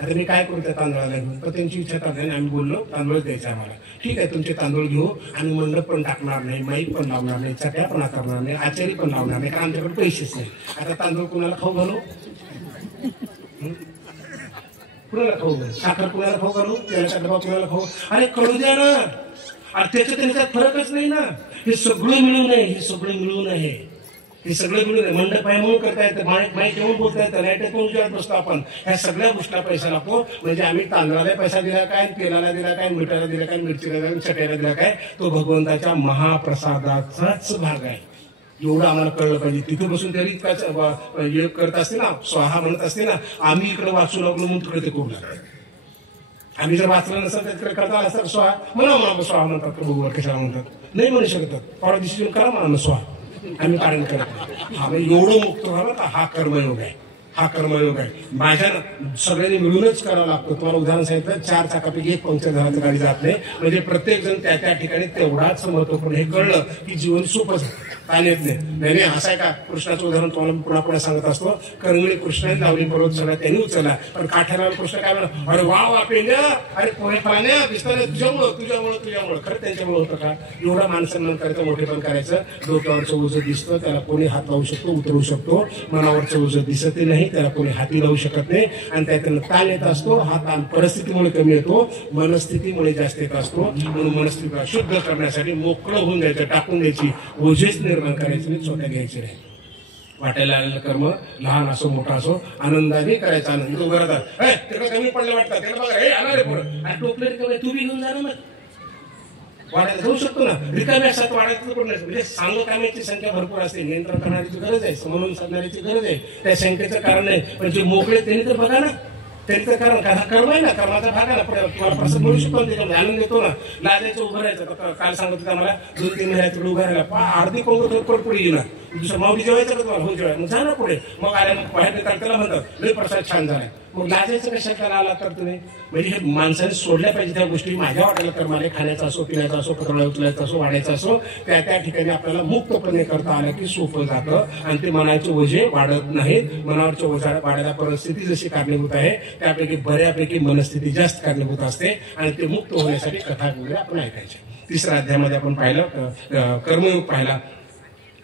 आता मी काय करू त्या तांदळाला घेऊन? तर त्यांची इच्छा तांदळाने आम्ही बोललो तांदूळच द्यायचा आम्हाला. ठीक आहे, तुमचे तांदूळ घेऊ. आम्ही मंडप पण टाकणार नाही, माईक पण लावणार नाही, चट्या पण करणार नाही, आचारी पण लावणार नाही, कारण आमच्याकडे पैसेच नाही. आता तांदूळ कुणाला खाऊ घालू? कुणाला खाऊ घालू? साखर कुणाला खाऊ घालू? त्याला डबा कुणाला खाऊ? अरे कळू द्या ना. अरे त्याच्यात फरकच नाही ना. हे सगळं मिळून आहे, हे सगळं मिळून आहे, हे सगळं मिळून आहे. मंडप आहे म्हणून करता येतं, माईक येऊन बोलता येतं, लाईट कोण जेवत बसतो आपण. ह्या सगळ्या गोष्टीला पैसा लागतो. म्हणजे आम्ही तांदळाला पैसा दिला काय, तेलाला दिला काय, मिठाला दिला काय, मिरचीला दिला, चटईला दिला काय, तो भगवंताच्या महाप्रसादाचाच भाग आहे. एवढं आम्हाला कळलं पाहिजे. तिथे बसून तरी इतकाच योग करत असते ना, स्वाहा म्हणत असते ना, आम्ही इकडे वाचू लागलो म्हणून तिकडे ते करू लागलो. आम्ही जर वाचलं नसेल तर तिकडे करता असतात स्वाहा म्हणा स्वाहा म्हणतात, बघू कशाला म्हणतात, नाही म्हणू शकतात. परवा दिवशी करा म्हणा स्वाहा, आम्ही पालन करत. हा एवढं मुक्त व्हावं का? हा कर्मयोग आहे, हा कर्मयोग आहे. माझ्या सगळ्यांनी मिळूनच करावं लागतं. तुम्हाला उदाहरण सांगितलं, 4 चाकापैकी 1 पंक्चर झाला तर गाडी जात नाही. म्हणजे प्रत्येक जण त्या ठिकाणी तेवढाच महत्वपूर्ण. हे कळलं की जीवन सोपंच ताण येत नाही. असं आहे का? कृष्णाचं उदाहरण तुम्हाला पुन्हा पुन्हा सांगत असतो. करंगळी कृष्णाने लावली, पर्वत सगळ्या त्यांनी उचलला, पण काठाला कृष्ण काय म्हणा, अरे वा वा पेंड्या, अरे पोहे पाण्या दिसताना तुझ्यामुळं. खरं त्यांच्यामुळे होतं का? एवढा माणसांना करायचं, मोठेपण करायचं. डोक्यावरचं ओझं दिसतं, त्याला कोणी हात लावू शकतो, उतरवू शकतो. मनावरचं ओझं दिसत नाही, त्याला कोणी हाती लावू शकत नाही. आणि त्यातून ताण येत असतो. हा ताण परिस्थितीमुळे कमी येतो, मनस्थितीमुळे जास्त येत असतो. म्हणून मनस्थितीला शुद्ध करण्यासाठी मोकळं होऊन द्यायचं, टाकून द्यायची, ओझेच निर्माण करायचं नाही, स्वतः घ्यायचे नाही. वाटायला आलेलं कर्म लहान असो मोठा असो आनंदाने करायचा. आनंद तो घरात तिकडे कमी पडले वाटतात, त्याला बघा हे आला रे पोरं, आणि टोपले रिकामे तू बी घेऊन जाणार ना, वाड्यात जाऊ शकतो ना. रिकामे असतात वाड्यात पण नाही. म्हणजे सांगो कामाची संख्या भरपूर असते, नियंत्रण करण्याची गरज आहे, समजून सांगण्याची गरज आहे. त्या शंकेचं कारण नाही, पण जे मोकळे त्यांनी तर बघा ना, त्यांनी तर कर्म आहे ना, कर्माचा भाग आहे ना. तुम्हाला प्रसंग मिळू शकतो, त्याच्यामध्ये आनंद येतो ना. लाजायचं उभं राहायचं. काल सांगत होतं आम्हाला 2-3 महिन्यात तिकडे उभं राहायला अर्धी कोंबड पुढे येणार. दुसरं माऊली जेवायचं का तुम्हाला? हो जेवाय. मग जा ना पुढे. मग आल्या बाहेर नेतात, त्याला म्हणतात लय प्रसाद छान झालाय. मग लाजायचं कशाला आला तर तुम्ही? म्हणजे हे माणसाने सोडल्या पाहिजे त्या गोष्टी. माझ्या वाट्याला कर्माने खाण्याचा असो, पिण्याचा असो, पत्राला उचलायचा असो, वाढायचा असो, त्या ठिकाणी आपल्याला मुक्तपणे करता आलं की सोपं जातं. आणि ते मनाचे ओझे वाढत नाहीत. मनावरचे ओझे वाढायला परिस्थिती जशी कारणीभूत आहे, त्यापैकी बऱ्यापैकी मनस्थिती जास्त कारणीभूत असते. आणि ते मुक्त होण्यासाठी कथा वगैरे आपण ऐकायचे. 3ऱ्या अध्यायामध्ये आपण पाहिलं, कर्मयोग पाहिला.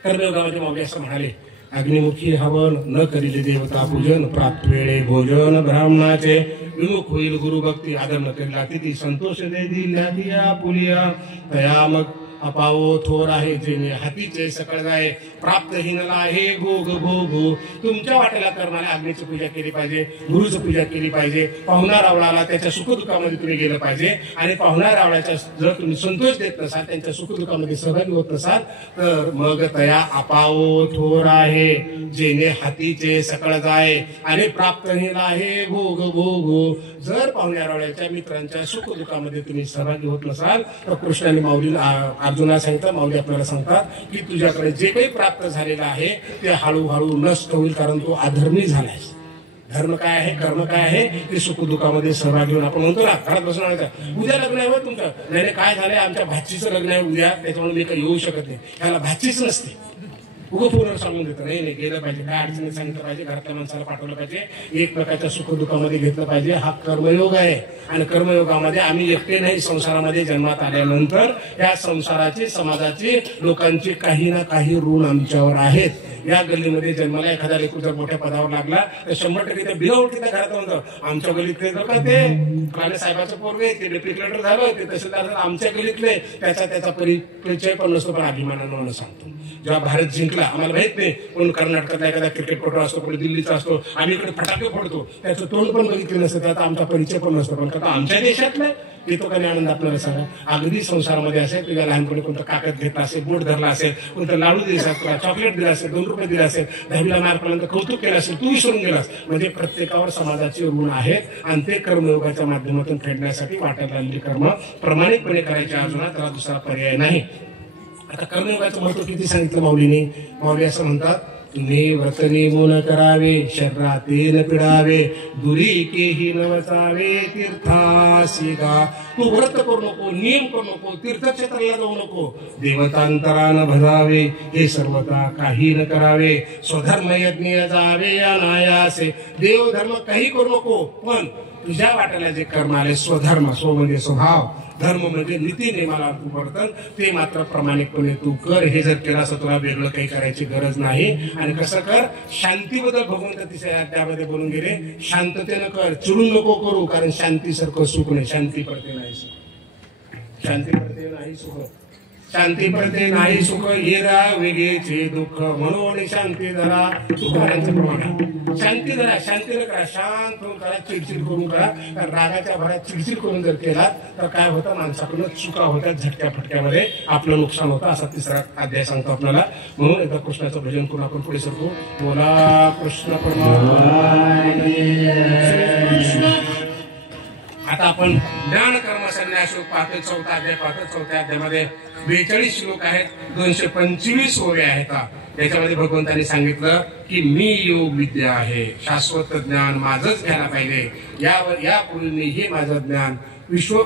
कर्मयोगामध्ये माऊली असं म्हणाले, अग्निमुखी हवन न करिले देवता पूजन, प्राप्त वेळे भोजन ब्राह्मणाचे, विमुख होईल गुरुभक्ती, आदर न करिला तिथी, संतोष दे दिल्या पुलिया, तया मग अपावो थोर आहे जेणे, हातीचे सकळ जाय, प्राप्तहीनला आहे भोग भोगो. तुमच्या वाटेला कर्माने अग्नीची पूजा केली पाहिजे, गुरुची पूजा केली पाहिजे. पाहुणा रावळाला त्याच्या सुखदुःखामध्ये तुम्ही गेलं पाहिजे. आणि पाहुणा रावळाच्या जर तुम्ही संतोष देत नसाल, त्यांच्या सुखदुःखामध्ये सहभागी होत नसाल, तर मग तया अपावो थोर आहे जेणे, हातीचे सकळ जाय, आणि प्राप्तहीन आहे भोग भोगो. जर पाहुण्या रावळ्याच्या मित्रांच्या सुखदुःखामध्ये तुम्ही सहभागी होत नसाल, तर कृष्णाने माऊलीला अर्जुना सांगतात, माऊली आपल्याला सांगतात की तुझ्याकडे जे काही प्राप्त झालेलं आहे ते हळूहळू नष्ट होईल, कारण तो अधर्मी झालाय. धर्म काय आहे, कर्म काय आहे, ते सुखदुःखामध्ये सहभागी होऊन. आपण म्हणतो ना, घरात बसून आणायचं, उद्या लग्न आहे तुमचं, नाही काय झालंय, आमच्या भाचीचं लग्न आहे उद्या, त्याच्यामुळे मी काही येऊ शकत नाही. ह्याला भाचीच नसते. उगं फोनवर सांगून देतं नाही नाही गेलं पाहिजे, काय अडचणी सांगितलं पाहिजे, घरातल्या माणसाला पाठवलं पाहिजे, एक प्रकारच्या सुखदुःखामध्ये घेतलं पाहिजे. हा कर्मयोग आहे. आणि कर्मयोगामध्ये आम्ही एकटे नाही, संसारामध्ये जन्मात आल्यानंतर या संसाराचे, समाजाचे, लोकांचे काही ना काही ऋण आमच्यावर आहेत. या गल्लीमध्ये जन्माला एखादा लेकरू जर मोठ्या पदावर लागला तर 100% त्या बिना ओळखीच्या घरात म्हणतो आमच्या गल्लीतले का ते राणे साहेबाचं पोरगे, ते डेप्युटी कलेक्टर झालं, ते तहसीलदार झालं, आमच्या गल्लीतले, त्याचा परिचय पण नसतो, पण अभिमानानं सांगतो. जेव्हा भारत जिंकला आम्हाला माहित नाही, कोण कर्नाटकातला एखादा क्रिकेटपटू असतो, कोणी दिल्लीचा असतो, आम्ही इकडे फटाके फोडतो, त्याचं तोंड पण बघितलं नसतं, त्याचा आमचा परिचय पण नसतो, पण का आमच्या देशातलं येतो का नाही आनंद आपल्याला सांगा. अगदी संसारामध्ये असेल, तुझ्या लहानपणी कोणतं कागद घेतला असेल, बोट धरला असेल, कोणतं लाडू दिला असेल, तुला चॉकलेट दिला असेल, 2 रुपये दिला असेल, 10वीला मार्कपर्यंत कौतुक केलं असेल, तू विसरून गेलास, म्हणजे प्रत्येकावर समाजाचे ऋण आहेत आणि ते कर्मयोगाच्या माध्यमातून फेडण्यासाठी वाटायला आलेली कर्म प्रामाणिकपणे करायची अजून त्याला दुसरा पर्याय नाही. आता कर्मयोगाचं महत्व किती सांगितलं माऊलीने. माऊली असं म्हणतात, तुम्ही व्रत नेमून करावे, शरीरातेन पिडावे, दुरी केही नवचावे, तीर्थासी गा. तू व्रत करू नको, नियम करू नको, तीर्थक्षेत्राला जाऊ नको, देवतांतरान भजावे, हे सर्वता काही न करावे, स्वधर्म यज्ञ जावे अनायासे. देवधर्म काही करू नको, पण तुझ्या वाट्याला जे कर्म आले, स्वधर्म, स्व म्हणजे स्वभाव, धर्म म्हणजे नीती नियमाला वर्तन, ते मात्र प्रामाणिकपणे तू कर. हे जर केलं असं तुला वेगळं काही करायची गरज नाही. आणि कसं कर, शांतीबद्दल भगवंत तिसऱ्या अध्यायामध्ये बोलून गेले, शांततेनं कर, चिडून नको करू, कारण शांतीसारखं सुख नाही. शांती पडते नाही सुख, शांती पडते नाही सुख, शांती पडते नाही सुख, येरा वेगेचे दुःख, म्हणून शांती धरा. तुकारांचं प्रमाण आहे, शांती धरा, शांतीनं करा, शांत होऊन करा, चिडचिड करून करा. कारण रागाच्या भरात चिडचिड करून जर केला तर काय होतं, माणसाकडून चुका होतात, झटक्या फटक्यामध्ये आपलं नुकसान होतं. असा 3रा अध्याय सांगतो आपल्याला. म्हणून एकदा कृष्णाचं भजन करून आपण पुढे सरकू. बोला कृष्ण कृष्ण. आता आपण ज्ञान कर्म संन्यास योग पाहतो, 4था अध्याय पाहतो. 4थ्या अध्यायामध्ये 42 श्लोक आहेत, 225 ओव्या आहेत. त्याच्यामध्ये भगवंतांनी सांगितलं की मी योग विद्या आहे, शाश्वत ज्ञान माझंच घ्यायला पाहिजे. यापूर्वी हे माझं ज्ञान विश्व